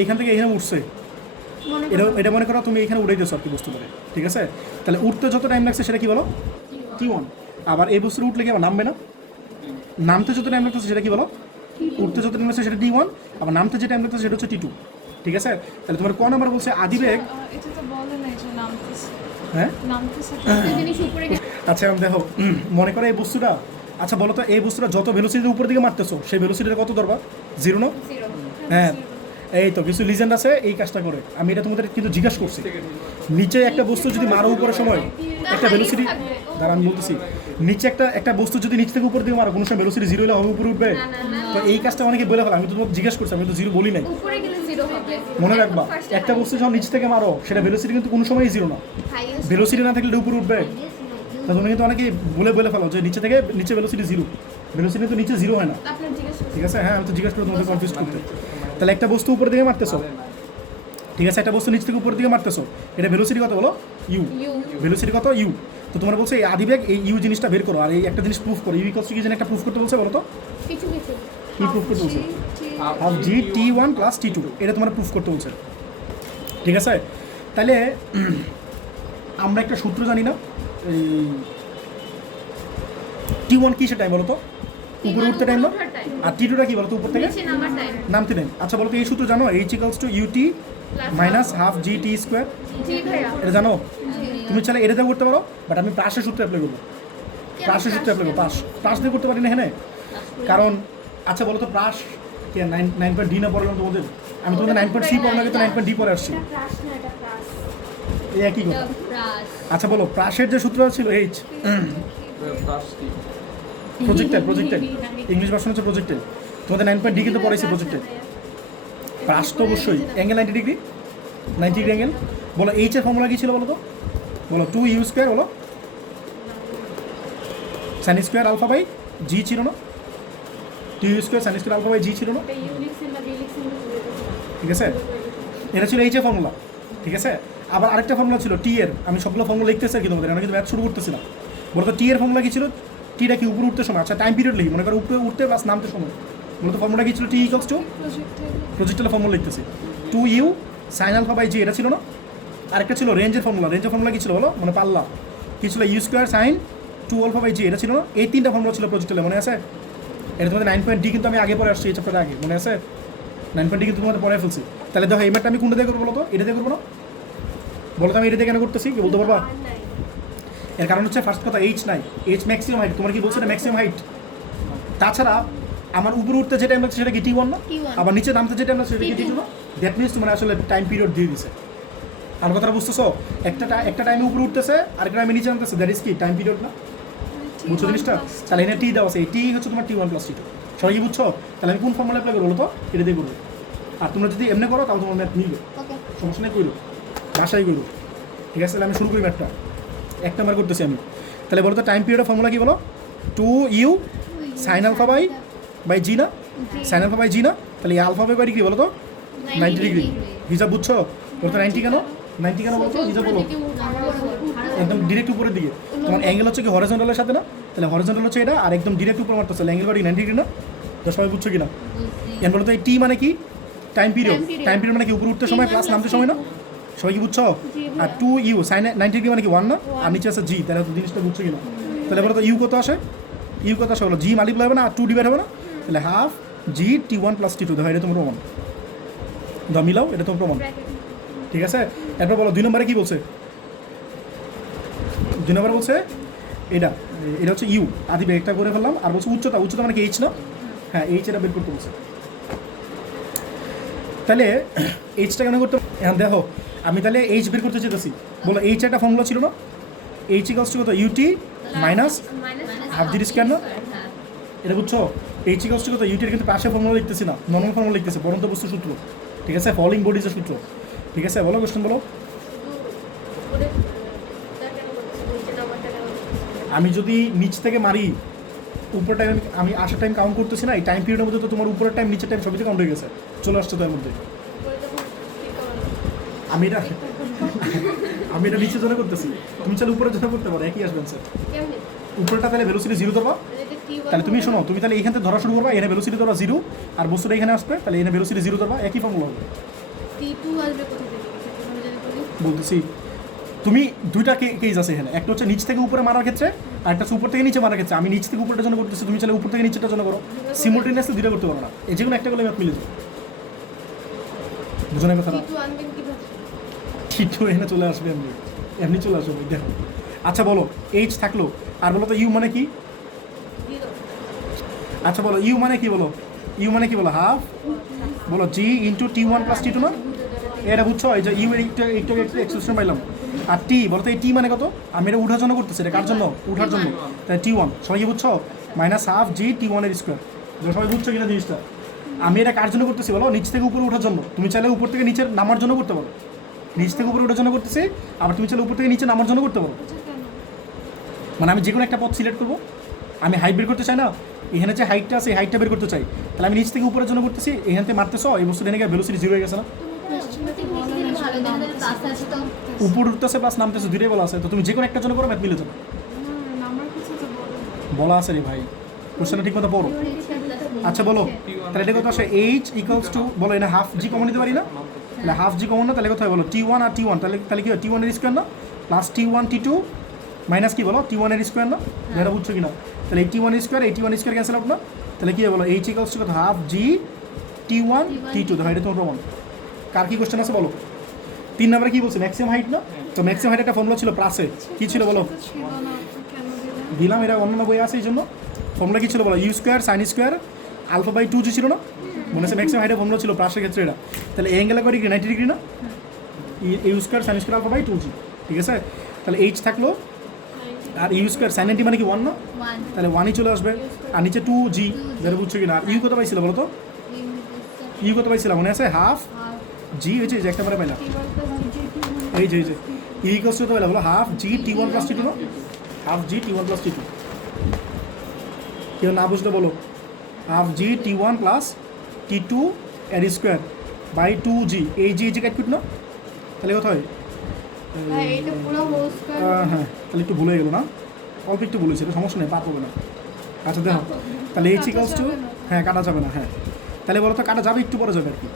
এইখান থেকে এখানে উঠছে, এটা মনে করো তুমি এখানে উড়াইতেছো আর কি বস্তু করে। ঠিক আছে, তাহলে উঠতে যত টাইম লাগছে সেটা কি বলো, T1। আবার এই বস্তুটা উঠলে কি আবার নামবে না? নামতে যত টাইম লাগতেছে সেটা কি বলো, উঠতে যত টাইম লাগছে সেটা T1, আবার নামতে যে টাইম লাগতেছে সেটা হচ্ছে T2। ঠিক আছে, তাহলে তোমার ক নাম্বার বলছে আদিবেগ? এটা তো বলে নাই যে নামতেছে, হ্যাঁ নামতেছে। একটা জিনিস উপরে আচ্ছা এখন দেখো, মনে করো এই বস্তুটা, আচ্ছা বলো তো এই বস্তুটা যত ভেলোসিটির উপর দিকে মারতেছো সেই ভেলোসিটিটা কত ধরবা, 0 না? হ্যাঁ, এই তো কিছু লিজেন্ড আছে এই কাজটা করে। আমি এটা তোমাদের কিন্তু জিজ্ঞাসা করছি, নিচে একটা বস্তু যদি মারো উপরের সময় একটা ভেলোসিটি, দাঁড়া আমি বলতেছি, নিচে একটা বস্তু যদি নিচ থেকে উপর দিকে মারো কোনো সময় ভেলোসিটি 0 হলে হবে উপরে উঠবে? তো এই কাজটা অনেকে বলে ফেলে, আমি তো তোমাকে জিজ্ঞাসা করছি, আমি তো 0 বলি নাই। উপরে গেলে 0 হবে। মনে রাখবা একটা বস্তু যখন নিচ থেকে মারো সেটা ভেলোসিটি কিন্তু কোনো সময় 0 না, ভেলোসিটি না থাকলে এটা উপরে উঠবে। তা তুমি কিন্তু অনেকেই বলে ফেলো যে নিচে থেকে নিচে ভেলোসিটি 0, ভেলোসিটি তো নিচে 0 হয় না। আপনার জিজ্ঞেস করছি। ঠিক আছে, হ্যাঁ আমি তো জিজ্ঞাসা করে তোমাকে কনফিউজ করতে। তাহলে একটা বস্তু উপর দিকে মারতেছো, ঠিক আছে, একটা বস্তু নিচ থেকে উপর দিকে মারতেছো, এটা ভেলোসিটি কত বলো, ইউ। ভেলোসিটি কত, ইউ। তো তোমরা বলছে এই আদিবেগ, এই ইউ জিনিসটা বের করো, আর এই একটা জিনিস প্রুফ করো। ইউ ইকুয়ালস টু কি যেন একটা প্রুফ করতে বলছে, বলো তো কিছু কি প্রুফ করতে বলছে? হাফ জি T1 প্লাস T2, এটা তোমার প্রুফ করতে বলছে। ঠিক আছে, তাহলে আমরা একটা সূত্র জানি না, এই T1 কিসের টাইম বলো তো, উপরে উঠতে টাইম না? আর T2টা কি বলো তো, উপর থেকে নিচে নামার টাইম। নামতে টাইম। আচ্ছা বলো তো এই সূত্র জানো, H equals to UT minus half GT square, জি ভাইয়া। এটা জানো? তুমি চাইলে এটা দিয়ে করতে পারো, বাট আমি প্রাসের সূত্র অ্যাপ্লাই করবো। প্রাসের সূত্র অ্যাপ্লাই করবো, প্রাস দিয়ে করতে পারি না এখানে, কারণ আচ্ছা বলো তো প্রাস কে 9.D না পড়লাম তোমাদের, আমি তোমাদের 9.C পড়লাম আগে, তো 9.D পরে আসছি, এই একই কথা। আচ্ছা বলো প্রাসের যে সূত্র ছিল H, প্রজেক্টাইল ইংলিশ ভার্সন হচ্ছে প্রজেক্টাইল, তোমাদের 9.D কিন্তু পড়াইছে প্রজেক্টাইল। প্রাস তো অবশ্যই অ্যাঙ্গেল 90 ডিগ্রি অ্যাঙ্গেল। বলো এইচ এর ফর্মুলা কী ছিল বলো তো, বলো 2U স্কোয়ার, বলো sine square alpha by G ছিল না, 2U square sine square alpha by G ছিল না? ঠিক আছে, এটা ছিল এইচ এর ফর্মুলা। ঠিক আছে, আবার আরেকটা ফর্মুলা ছিল টি এর, আমি সবগুলো ফর্মুলা লিখতেছি আর কি তোমাদের, আমি কিন্তু ম্যাথ শুরু করতেছি না। বলো তো টি এর ফর্মুলা কী ছিল, টিটা কি উপরে উঠতে সময়, আচ্ছা টাইম পিরিয়ড লিখি, মনে করো উপরে উঠতে প্লাস নামতে সময়, বলো তো ফর্মুলা কী ছিল, টি ইকুয়ালস টু প্রজেক্টাইলের ফর্মুলা লিখতেছি 2U sine alpha by G, এটা ছিল না? আরেকটা ছিল রেঞ্জের ফর্মুলা কী ছিল বলো, মানে পাল্লা কী ছিল, U square sine 2 alpha by G, এটা ছিল না? এই 3টা ফর্মুলা ছিল প্রজেক্টাইলে, মনে আছে? এটা তোমাদের 9.D কিন্তু আমি আগে পরে আসছি, এই চ্যাপ্টারে আগে, মনে আছে? 9.D কিন্তু তোমাদের পরে ফেলছি। তাহলে দেখো এই ম্যাটটা আমি কোনটা দিয়ে করবো বলো তো, এটা দিয়ে করবো না? বলো তো আমি এটা দিয়ে কেন করতেছি, কি বলতে পারবা? এর কারণ হচ্ছে ফার্স্ট কথা H নাই, H ম্যাক্সিমাম হাইট, তোমার কি বলছো এটা ম্যাক্সিমাম হাইট। তাছাড়া আমার উপরে উঠতে যে টাইম লাগছে সেটা কি T1 না? আবার নিচে নামতে যে টাইম লাগছে সেটা কি T2 না? দ্যাট মিনস তোমার আসলে টাইম পিরিয়ড দিয়ে দিছে। আর কথাটা বুঝতেছো, একটা টাইমে উপরে উঠতেছে আর একটা টাইমে নিচে নামতেছে, দ্যাট ইজ কি টাইম পিরিয়ড না? বুঝছো জিনিসটা? তাহলে এখানে টি দেওয়া আছে, এই টি হচ্ছে তোমার T1 প্লাস T2, সবাই কি বুঝছো? তাহলে আমি কোন ফর্মুলা অ্যাপ্লাই করবো বলো তো, এটা দিয়ে করবো। আর তোমরা যদি এমনি করো তাহলে তোমার ম্যাথ মিলবে, সমস্যা নেই, করো বাসায় করো। ঠিক আছে, তাহলে আমি শুরু করি ম্যাথটা, 1 নাম্বার করতেছি আমি। তাহলে বলো তো টাইম পিরিয়ডের ফর্মুলা কি বলো, 2U সাইন আলফা বাই জি না, সাইন আলফা বাই জি না? তাহলে এই আলফা বাই ডিগ্রি বলো তো 90 ডিগ্রি। হিসাব বুঝছো? বলো তো 90 কেন, 90 কেন বলো তো, হিসাব বলো একদম ডিরেক্ট উপরের দিকে। তোমার অ্যাঙ্গেল হচ্ছে কি হরিজন্টালের সাথে না, তাহলে হরিজন্টাল হচ্ছে এটা, আর একদম ডিরেক্ট উপরে মারতেছে, অ্যাঙ্গেল বাড়ি 90 ডিগ্রি না? তো সবাই বুঝছো কি না? এখন বলো তো এই টি মানে কি, টাইম পিরিয়ড মানে কি উপরে উঠতে সময় প্লাস নামতে সময় না? সবাই কি বুঝছো? আর 2U সাইন 90 ডিগ্রি মানে কি 1 না? আর নিচে আছে জি, তাহলে জিনিসটা বুঝছো কি না? তাহলে বলো তো ইউ কত আসে, ইউ কত আসে হলো জি মাল্টিপ্লাই হবে না, আর 2 ডিভাইড হবে না? তাহলে হাফ জি T1 প্লাস T2, দেখো এটা তোমার প্রমাণ, দাও মিলাও, এটা তোমার প্রমাণ। ঠিক আছে, এরপর বলো 2 নম্বরে কী বলছে, 2 নম্বরে বলছে এটা হচ্ছে ইউ আদি বেগটা করে ফেললাম, আর বলছে উচ্চতা মানে কি H না? হ্যাঁ H এটা বের করতে বলছে। তাহলে Hটা কেন করতে, এখন দেখো আমি তাহলে H বের করতে চেয়েছি, বলো H একটা ফর্মুলা ছিল না, H ইকুয়ালস টু কত, UT minus half g square না? এটা বুঝছো? H ইকুয়ালস টু কত, UT এর কিন্তু পাশে ফর্মুলা লিখতেছি না, নর্মাল ফর্মুলা লিখতেছে, বরন্ত বস্তু সূত্র। ঠিক আছে, ফলিং বডিজের সূত্র। ঠিক আছে, বলো কোশ্চেন বলো। আমি যদি নিচ থেকে মারি, উপরের টাইম আমি আসার টাইম কাউন্ট করতেছি না, এই টাইম পিরিয়ডের মধ্যে তো তোমার উপরের টাইম নিচের টাইম সবই তো কাউন্ট হয়ে গেছে, চলে আসছে তার মধ্যে। আমি এটা আমি এটা নিচের জন্য করতেছি, তুমি চাইলে উপরের জন্য করতে পারো, একই আসবে স্যার। উপরেরটা তাহলে ভেলোসিটি 0 ধরবা, তাহলে তুমি শোনো, তুমি তাহলে এইখান থেকে ধরা শুরু করবা, এখানে ভেলোসিটি ধরবা 0, আর বস্তুটা এখানে আসবে, তাহলে এখানে ভেলোসিটি 0 ধরবা, একই ফর্মুলা হবে। বলতেছি তুমি দুইটা কেস আছে এখানে, একটা হচ্ছে নিচ থেকে উপরে মারার ক্ষেত্রে, আর একটা হচ্ছে উপর থেকে নিচে মারার ক্ষেত্রে। আমি নিচ থেকে উপরের জন্য করতেছি, তুমি চাইলে উপর থেকে নিচেরটার জন্য করো, সিমultaneously দুইটা করতে পারো না, এই যে কোনো একটা করলে ম্যাথ মিলে যাবে। বুঝো না কথাটা? ঠিক এখানে চলে আসবে, এমনি এমনি চলে আসবে, দেখো। আচ্ছা বলো, এইচ থাকলো, আর বলো তো ইউ মানে কি? আচ্ছা বলো ইউ মানে কি, বলো ইউ মানে কি, বলো হাফ, বলো জি ইন্টু T1 প্লাস T2 না? এটা বুঝছো, এই যে ইউ এর একটু এক্সপ্রেশন পাইলাম। আর টি, বলো তো এই টি মানে কত? আমি এটা উঠার জন্য করতেছি, এটা কার জন্য? উঠার জন্য, তাই T1 সবাই কি বুঝছো? মাইনাস হাফ জি T1 এর স্কোয়ার। সবাই বুঝছো কিনা জিনিসটা? আমি এটা কার জন্য করতেছি বলো? নিচ থেকে উপরে ওঠার জন্য। তুমি চাইলে উপর থেকে নিচের নামার জন্য করতে পারো, নিচ থেকে উপরে ওঠার জন্য করতেছি, আবার তুমি চাইলে উপর থেকে নিচে নামার জন্য করতে পারো। মানে আমি যে কোনো একটা পথ সিলেক্ট করবো, আমি হাইট বের করতে চাই না, এখানে যে হাইটটা আছে এই হাইটটা বের করতে চাই, তাহলে আমি নিচ থেকে উপরের জন্য করতেছি, এখান থেকে মারতেছ, এই বস্তু এখানে ভেলোসিটি 0 হয়ে গেছে না? উপর উঠতেছে প্লাস নামতেছে, দুইটাই বলা আছে, তো তুমি যে কোনো একটার জন্য করো, ম্যাথ মিলে যাবে। নাম্বার কিছু তো বলো। বলা আছে রে ভাই, কোশ্চেনটা ঠিক মতো পড়ো। আচ্ছা বলো, তাহলে এটা কত আসে? এইচ ইকুয়ালস টু, বলো এটা হাফ জি কমন নিতে পারি না? তাহলে হাফ জি কমন না, তাহলে কোথায় বলো T1 আর T1, তাহলে কি হয়? T1 এর স্কোয়ার না, প্লাস T1 T2 মাইনাস কি বলো T1 এর স্কোয়ার না? এটা বুঝছো কিনা? তাহলে এই T1 স্কোয়ার, এই T1 স্কোয়ার ক্যান্সেল আউট না, তাহলে কি হয় বলো? এইচ ইকুয়ালস টু কত? হাফ জি T1 T2। দেখো এটা তোমার প্রমাণ। কার কি কোশ্চেন আছে বলো? 3 নম্বরে কি বলছে? ম্যাক্সিমাম হাইট না? তো ম্যাক্সিমাম হাইট একটা ফর্মুলা ছিল প্লাসে, কি ছিল বলো? তো ছিল না, তো কেন দিলে? দিলাম, এটা অন্য বই আছে, এই জন্য। ফর্মুলা কি ছিল বলো? U square sine square alpha by 2 g ছিল না? মনে আছে ম্যাক্সিমাম হাইটের ফর্মুলা ছিল প্লাসের ক্ষেত্রে এটা। তাহলে এই অ্যাঙ্গেল করে 90 ডিগ্রি না? U square sine square alpha by 2 g, ঠিক আছে? তাহলে এইচ থাকলো, আর ইউ স্কোয়ার সাইন 90 মানে কি 1 না? তাহলে 1ই চলে আসবে, আর নিচে 2 জি, যেটা বুঝছো কিনা? আর ইউ কত পাইছিল বলো তো? ইউ কত পাইছিলাম মনে আছে? হাফ জি হয়েছে, যে একটা মানে পাইলাম, এই যে ই ইকুয়ালস টু বলো হাফ জি T1 প্লাস T2 না? হাফ জি T1 প্লাস T2। কেউ না বুঝলে বলো, হাফ জি T1 প্লাস T2 এর স্কোয়ার বাই 2 জি, এই জি কাট কুট না? তাহলে কত হয়? হ্যাঁ, তাহলে একটু ভুলে গেলো না, অল্প একটু ভুলেছে, এটা সমস্যা নেই, পাপ হবে না। আচ্ছা দেখো, তাহলে এইচ ইকুয়ালস টু, হ্যাঁ কাটা যাবে না, হ্যাঁ তাহলে বলো তো কাটা যাবে, একটু পরে যাবে আর কি।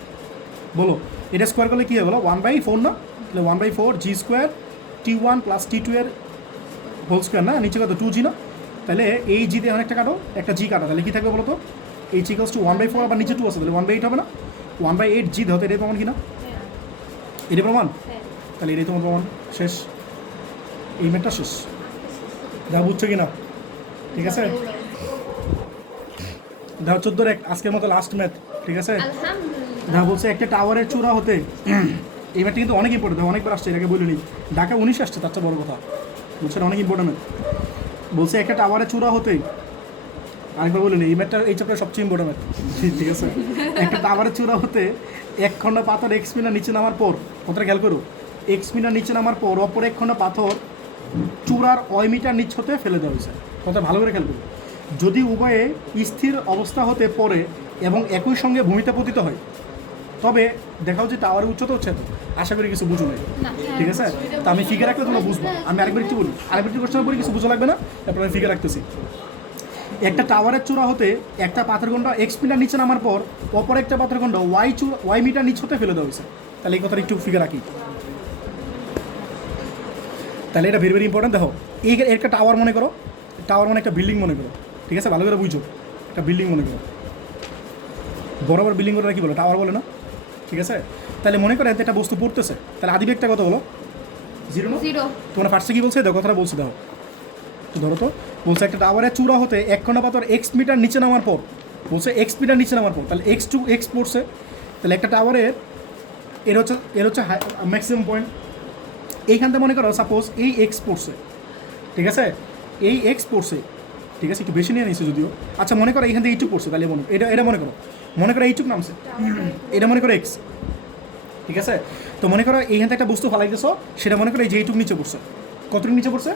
বলো এটা স্কোয়ার করলে কী হয় বলো? 1/4 না? তাহলে 1/4 G square T1 plus T2 এর হোল স্কোয়ার না? নিচে কত 2 জি না? তাহলে এই জি দিয়ে অনেকটা কাটো, একটা জি কাটা, তাহলে কী থাকবে বলো তো? এইচ ইকুয়ালস টু 1/4, আবার নিচে 2 আছে, তাহলে 1/8 হবে না? 1/8 জি ধরতে, এটাই প্রমাণ কিনা? এটাই প্রমাণ, তাহলে এটাই তোমার প্রমাণ, শেষ, এই ম্যাথটা শেষ। যা বুঝছো কিনা? ঠিক আছে, দেখো 14 আজকের মতো লাস্ট ম্যাথ, ঠিক আছে? যা বলছে একটা টাওয়ারের চূড়া হতে, এই ম্যাথটা কিন্তু অনেক ইম্পর্টেন্ট, অনেকবার আসছে, এটাকে বলিনি, ঢাকা 19 আসছে, তার চেয়ে বড় কথা বুঝছেন, অনেক ইম্পর্টেন্ট ম্যাথ। বলছে একটা টাওয়ারের চূড়া হতে, আরেকবার বলিনি, এই ম্যাথটা এই চ্যাপ্টারের সবচেয়ে ইম্পর্টেন্ট ম্যাথ, ঠিক আছে? একটা টাওয়ারের চূড়া হতে 1 খণ্ড পাথর x মিটার নিচে নামার পর, কথাটা খেয়াল করো, x মিটার নিচে নামার পর অপর 1 খণ্ড পাথর চূড়ার অয় মিটার নিচ হতে ফেলে দেওয়া হয়েছে। কথা ভালো করে খেয়াল করো, যদি উভয়ে স্থির অবস্থা হতে পড়ে এবং একই সঙ্গে ভূমিতে পতিত হয়, তবে দেখাও যে টাওয়ারের উচ্চতা হচ্ছে এত। আশা করি কিছু বুঝো নাই, ঠিক আছে? তো আমি ফিগার রাখলে তোমরা বুঝবো, আমি আরেকবার একটু বলি, আরেকবার একটু কোশ্চেন বলি, কিছু বুঝো লাগবে না, তারপর আমি ফিগার রাখতেছি। একটা টাওয়ারের চূড়া হতে একটা পাথরখণ্ড x মিটার নিচে নামার পর অপর একটা পাথরখণ্ড y মিটার নিচ হতে ফেলে দেওয়া হয়েছে। তাহলে এই কথাটা একটু ফিগার রাখি, তাহলে এটা ভেরি ভেরি ইম্পর্টেন্ট। দেখো এই একটা টাওয়ার মনে করো, টাওয়ার মানে একটা বিল্ডিং মনে করো, ঠিক আছে? ভালো করে বুঝো, একটা বিল্ডিং মনে করো, বড় বড় বিল্ডিং করে কি বলো? টাওয়ার বলে না, ঠিক আছে? তাহলে মনে করো একটা বস্তু পড়তেছে, তাহলে আদিবেগটা কত বলো? 0 না? তোমরা ফার্স্টে কি বলছে? দেখো কথাটা বলছে, দেখো তো, ধরো তো বলছে একটা টাওয়ারের চূড়া হতে 1 খণ্ড পাথর x মিটার নিচে নামার পর, বলছে x মিটার নিচে নামার পর, তাহলে x টু x পড়ছে, তাহলে একটা টাওয়ারের এর হচ্ছে ম্যাক্সিমাম পয়েন্ট, এইখান থেকে মনে করো সাপোজ এই x পড়ছে, ঠিক আছে? এই x পড়ছে, ঠিক আছে? একটু বেশি নিয়ে নিয়েছে যদিও। আচ্ছা মনে করো এখান থেকে এইটুক পড়ছে, তাহলে এটা মনে করো এইটুক নামছে, এটা মনে করো x, ঠিক আছে? তো মনে করো এইখান থেকে একটা বস্তু ফালাইতেছো, সেটা মনে করো এই যে এইটুকু নিচে পড়ছে, কতটুকু নিচে পড়ছে,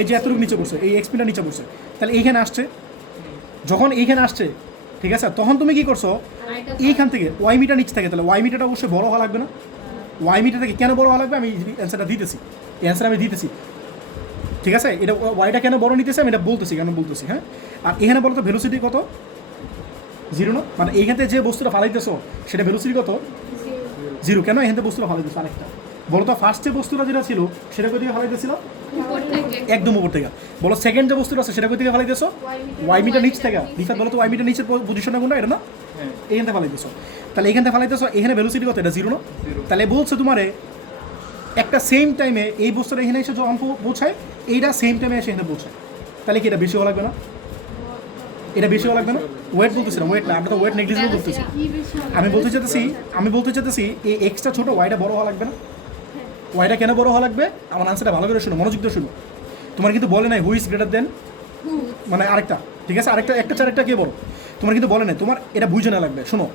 এই যে এতটুকু নিচে পড়ছে, এই এক্সপিটা নিচে পড়ছে, তাহলে এইখানে আসছে, যখন এইখানে আসছে, ঠিক আছে, তখন তুমি কি করছো, এইখান থেকে ওয়াই মিটার নিচে থাকে, তাহলে ওয়াই মিটারটা অবশ্যই বড় হওয়া লাগবে না? ওয়াই মিটার থেকে কেন বড় হওয়া লাগবে আমি অ্যান্সারটা দিতেছি, এই অ্যান্সার আমি দিতেছি, ঠিক আছে? এটা ওয়াইটা কেন বড় নিতেছে আমি এটা বলতেছি, কেন বলতেছি, হ্যাঁ? আর এখানে বলো তো ভেলোসিটি কত? 0 না? মানে এইখান থেকে যে বস্তুটা ফালাইতেছো সেটা ভেলোসিটি কত? 0। কেন এখান থেকে বস্তুটা ফালাইতেছো? আরেকটা বলো তো, ফার্স্ট যে বস্তুটা যেটা ছিল সেটা কোথা থেকে ফালাইতেছিল? উপর থেকে একদম উপর থেকে। বলো সেকেন্ড যে বস্তুটা আছে সেটা কোথা থেকে ফালাইতেছো? ওয়াই মিটার নিচ থেকে। রিফাত বলো তো ওয়াই মিটার নিচের পজিশনটা কোনটা? এটা না? এইখান থেকে ফালাইতেছো। তাহলে এইখান থেকে ফালাইতেছো, এখানে ভেলোসিটি কত? এটা 0 না? তাহলে বলছে তোমারে একটা সেম টাইমে এই বস্তুটা এখানে এসে যখন পৌঁছায়, এইটা সেম টাইমে এসে এখানে পৌঁছায়, তাহলে কি এটা বেশি হওয়া লাগবে না? এটা বেশি হওয়া লাগবে না? ওয়েট বলতেছি না, ওয়েট না, আমরা তো ওয়েট নেগলিজিবল বলতেছি। আমি বলতে চাইতেছি এই এক্সটা ছোটো, ওয়াইটা বড় হওয়া লাগবে না? ওয়াইটা কেন বড় হওয়া লাগবে? আমার আনসারটা ভালো করে শুনো, মনোযোগ দিয়ে শুনো। তোমার কিন্তু বলে নাই হু ইজ গ্রেটার দেন, মানে আরেকটা, ঠিক আছে, আরেকটা একটা চার একটা কে বড়, তোমার কিন্তু বলে নাই, তোমার এটা বুঝে না লাগবে। শোনো,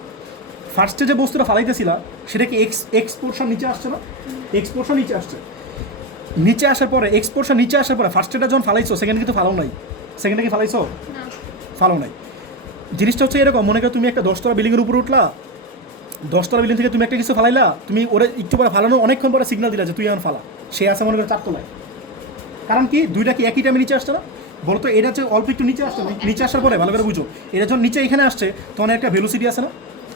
ফার্স্টে যে বস্তুটা ফালাইতেছিলা সেটা কি এক্স পোর্শন নিচে আসছে না? এক্স পোর্শন নিচে আসছে, নিচে আসার পরে এক্স পোর্শন নিচে আসার পরে ফার্স্টেটা যখন ফালাইছো, সেকেন্ড কিন্তু ফালাও নাই, সেকেন্ডে কি ফালাইছো? ফালাও নাই। জিনিসটা হচ্ছে এরকম, মনে করো তুমি একটা 10তলা বিল্ডিংয়ের উপরে উঠলা, 10তলা বিল্ডিং থেকে তুমি একটা কিছু ফালাইলা, তুমি ওরে একটু পরে ফালানো অনেকক্ষণ পরে সিগন্যাল দিলা যে তুই এখন ফালা, সে আছে মনে করো 4তলায়। কারণ কি দুইটা কি একই টাইমে নিচে আসছে না? বলো তো, এটা হচ্ছে অল্প একটু নিচে আসছে না, নিচে আসার পরে ভালো করে বুঝো, এটা যখন নিচে এখানে আসছে তখন একটা ভেলোসিটি আছে না?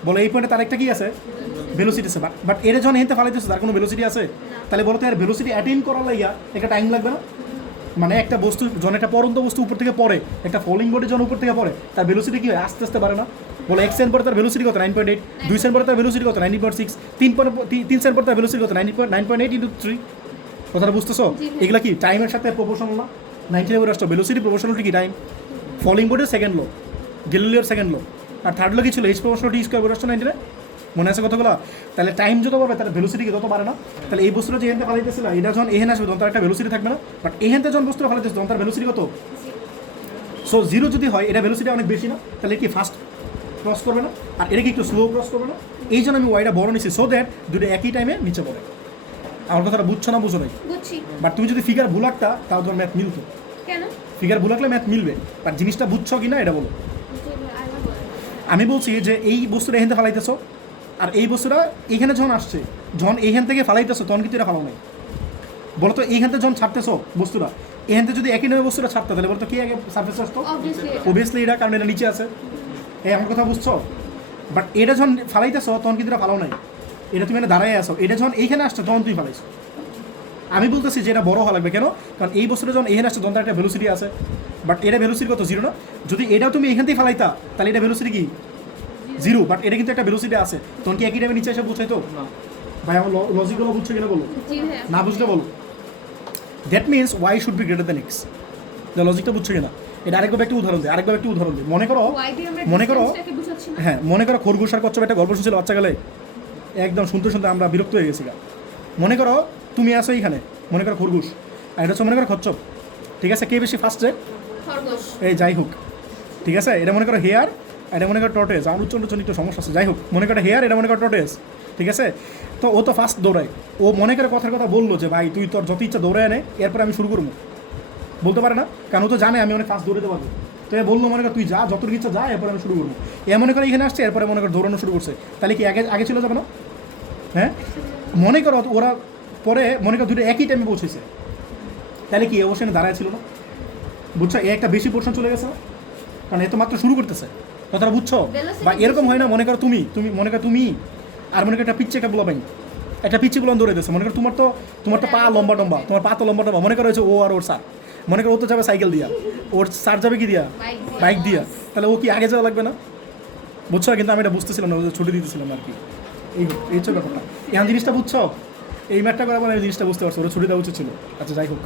বলো এই পয়েন্টে তার একটা কি আছে? ভেলোসিটি আছে। বাট এটা যখন এখানে ফালাইতেছে তার কোনো ভেলোসিটি আছে? তাহলে বলো তো এর ভেলোসিটি অ্যাটেইন করার লাগিয়া একটা টাইম লাগবে না? মানে একটা বস্তু যখন একটা পরন্ত বস্তু উপর থেকে পড়ে, একটা ফলিং বডি যখন উপর থেকে পড়ে, তার ভেলোসিটি কি হয়? আস্তে আস্তে পারে না? বলো 1 সেকেন্ড পরে তার ভেলোসিটি কত? 9.8। 2 সেকেন্ড পরে তার ভেলোসিটি কত? 9.6। 3 সেকেন্ড পরে তার ভেলোসিটি কত? 9.8 × 3। কথাটা বুঝতেছো? এগুলো কি টাইমের সাথে প্রপোর্শনাল না? 90 এর আসতো ভেলোসিটি প্রপোর্শনাল কি টাইম? ফলিং বডির সেকেন্ড লো, গ্যালিলিওর সেকেন্ড লো, আর থার্ড লো কি ছিল? এইচ প্রপোর্শনাল টি স্কয়ার আসতো 90। মনে আছে কথাগুলো? তাহলে টাইম যত বাড়বে তার ভেলোসিটি কি তত বাড়ে না? তাহলে এই বস্তুটা যে এখানে ফালাইতেছিল, এটা যখন এখানে আসবে তখন তার একটা ভেলোসিটি থাকবে না? বাট এখানে যখন বস্তুটা ফালাইতেছে তখন তার ভেলোসিটি কত? সো 0 যদি হয়, এটা ভেলোসিটি অনেক বেশি না? তাহলে কি ফাস্ট ক্রস করবে না? আর এটা কি একটু স্লো ক্রস করবে না? এই জন্য আমি ওয়াইটা বড় নিচ্ছি, সো দ্যাট দুটো একই টাইমে নিচে পড়ে। আমার কথাটা বুঝছো না বুঝো নাই? বুঝছি। বাট তুমি যদি ফিগার ভুল আঁকতা তাও তোমার ম্যাথ মিলতো। কেন? ফিগার ভুল আঁকলে ম্যাথ মিলবে, বাট জিনিসটা বুঝছো কি না এটা বলো। আমি বলছি যে এই বস্তুটা এখান থেকে ফালাইতেছো, আর এই বস্তুটা এইখানে যখন আসছে, যখন এইখান থেকে ফালাইতেছো তখন কিন্তু এটা ফালাও নাই। বলো তো এইখান থেকে যখন ছাড়তেছো বস্তুটা, এখান থেকে যদি একই নামে বস্তুটা ছাড়তে, তাহলে বলো তো কি আগে সার্ফেসে আসতো? অবভিয়াসলি এটা, কারণ এটা নিচে আছে। এই আমার কথা বুঝছো? বাট এটা যখন ফালাইতেছো তখন কিন্তু এটা ফালাও নাই, এটা তুমি দাঁড়ায় আসো। এটা যখন এইখানে আসছো তখন তুমি ফালাইছো। আমি বলতেছি যে এটা বড় হওয়া লাগবে। কেন? কারণ এই বস্তুটা যখন এখানে আসছে তখন তার একটা ভেলোসিটি আছে, বাট এটা ভেলোসিটি কত? 0 না? যদি এটাও তুমি এখান থেকে ফালাইতা তাহলে এটা ভেলোসিটি কি? 0। বাট এটা কিন্তু একটা ভেলোসিটি আছে, তখন কি একই টাইমে নিচে এসে পৌঁছাইতো? ভাই আমার লজিকগুলো বুঝছো কিনা বলো, না বুঝলে বলো। That means Y should be greater than X. লজিকটা বুঝছো কিনা? এটা আরেকবার একটু উদাহরণ দিই, আরেকবার একটু উদাহরণ দিই। মনে করো হ্যাঁ, মনে করো খরগোশ আর কচ্ছপ একটা গল্প শুনছিল বাচ্চাকালে, একদম শুনতে শুনতে আমরা বিরক্ত হয়ে গেছি। মনে করো তুমি আসো এইখানে, মনে করো খরগোশ, আর এটা হচ্ছে মনে করো কচ্ছপ, ঠিক আছে? কে বেশি ফাস্টে? এই যাই হোক, ঠিক আছে? এটা মনে করো হেয়ার, এটা মনে করো টর্টেস। আমার উচ্চন একটু সমস্যা আছে, যাই হোক, মনে করো হেয়ার, এটা মনে করো টর্টেস, ঠিক আছে? তো ও তো ফার্স্ট দৌড়ায়, ও মনে করে কথার কথা বললো যে ভাই তুই তোর যত ইচ্ছা দৌড়ায় আনে, এরপরে আমি শুরু করবো। বলতে পারে না, কারণ ও তো জানে আমি অনেক ফাস্ট দৌড়াতে পারবো। তো এ বললো মনে কর তুই যা, যত ইচ্ছা যা, এরপরে আমি শুরু করবো। এ মনে করে এখানে আসছে, এরপরে মনে কর দৌড়ানো শুরু করছে, তাহলে কি আগে আগে চলে যাবে না? হ্যাঁ, মনে করো ওরা পরে মনে করো দুটো একই টাইমে পৌঁছেছে, তাহলে কি অবশ্যই দাঁড়ায় ছিল না? বুঝছো? এ একটা বেশি পোর্শন চলে গেছে না, কারণ এ তো মাত্র শুরু করতেছে। কথাটা বুঝছো? বা এরকম হয় না, মনে করো তুমি মনে করো তুমি আর মনে করো একটা পিচ্ছে একটা বোলা পাই, একটা পিচ্ছি বুলান দৌড়ে দিচ্ছে। মনে করো তোমার তো পা লম্বা টম্বা, তোমার পা তো লম্বা টম্বা। মনে করো হচ্ছে ও আর ওর স্যার, মনে করো ও তো যাবে সাইকেল দিয়া, ওর স্যার যাবে কি দিয়া? বাইক দিয়া। তাহলে ও কি আগে যাওয়া লাগবে না? বুঝছো? কিন্তু আমি এটা বুঝতেছিলাম না, ছুটি দিতেছিলাম আর কি। এই হচ্ছে ব্যাপারটা। এখন জিনিসটা বুঝছো? এই ম্যাটটা করার পরে আমি জিনিসটা বুঝতে পারছি, ওরা ছুটি দেওয়া উচিত ছিল। আচ্ছা যাই হোক,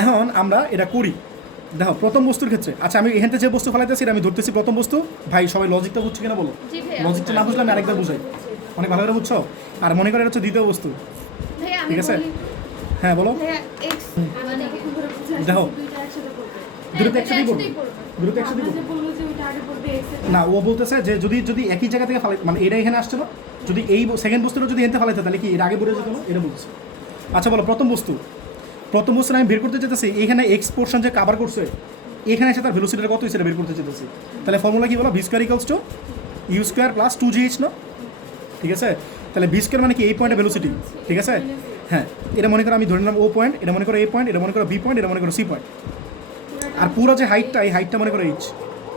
এখন আমরা এটা করি। দেখো প্রথম বস্তুর ক্ষেত্রে, আচ্ছা আমি এখান থেকে যে বস্তু ফেলাইতেছি আমি ধরতেছি প্রথম বস্তু। ভাই সবাই লজিকটা বুঝছো কিনা বলো? লজিকটা না বুঝলে আমি আরেকবার বুঝাই, অনেক ভালো করে বুঝছো? আর মনে করে এটা হচ্ছে দ্বিতীয় বস্তু, ঠিক আছে? হ্যাঁ বলো। দেখো দুটো একসাথেই করবে, দুটো একসাথেই করবে। আগে বলবে x এর না, ও বলতেছে যে যদি যদি একই জায়গা থেকে ফালাই, মানে এটা এখানে আসছে না, যদি এই সেকেন্ড বস্তুটা যদি এনতে ফালাইতে তাহলে কি এর আগে বেড়ে যেত না, এটা বলছে। আচ্ছা বলো, প্রথম বস্তু আমি বের করতে চাইতেছি, এখানে এক্স পোর্শন যে কাভার করছে, এখানে এসে তার ভেলোসিটিটা কত সেটা বের করতে চাইতেছি। তাহলে ফর্মুলা কি বলো, v square equals to u square plus 2gh না, ঠিক আছে? তাহলে ভি স্কোয়ার মানে কি এই পয়েন্টের ভেলোসিটি, ঠিক আছে? হ্যাঁ, এটা মনে করো আমি ধরে নিলাম ও পয়েন্ট, এটা মনে করো এ পয়েন্ট, এটা মনে করো বি পয়েন্ট, এটা মনে করো সি পয়েন্ট, আর পুরো যে হাইটটা, এই হাইটটা মনে করো এইচ,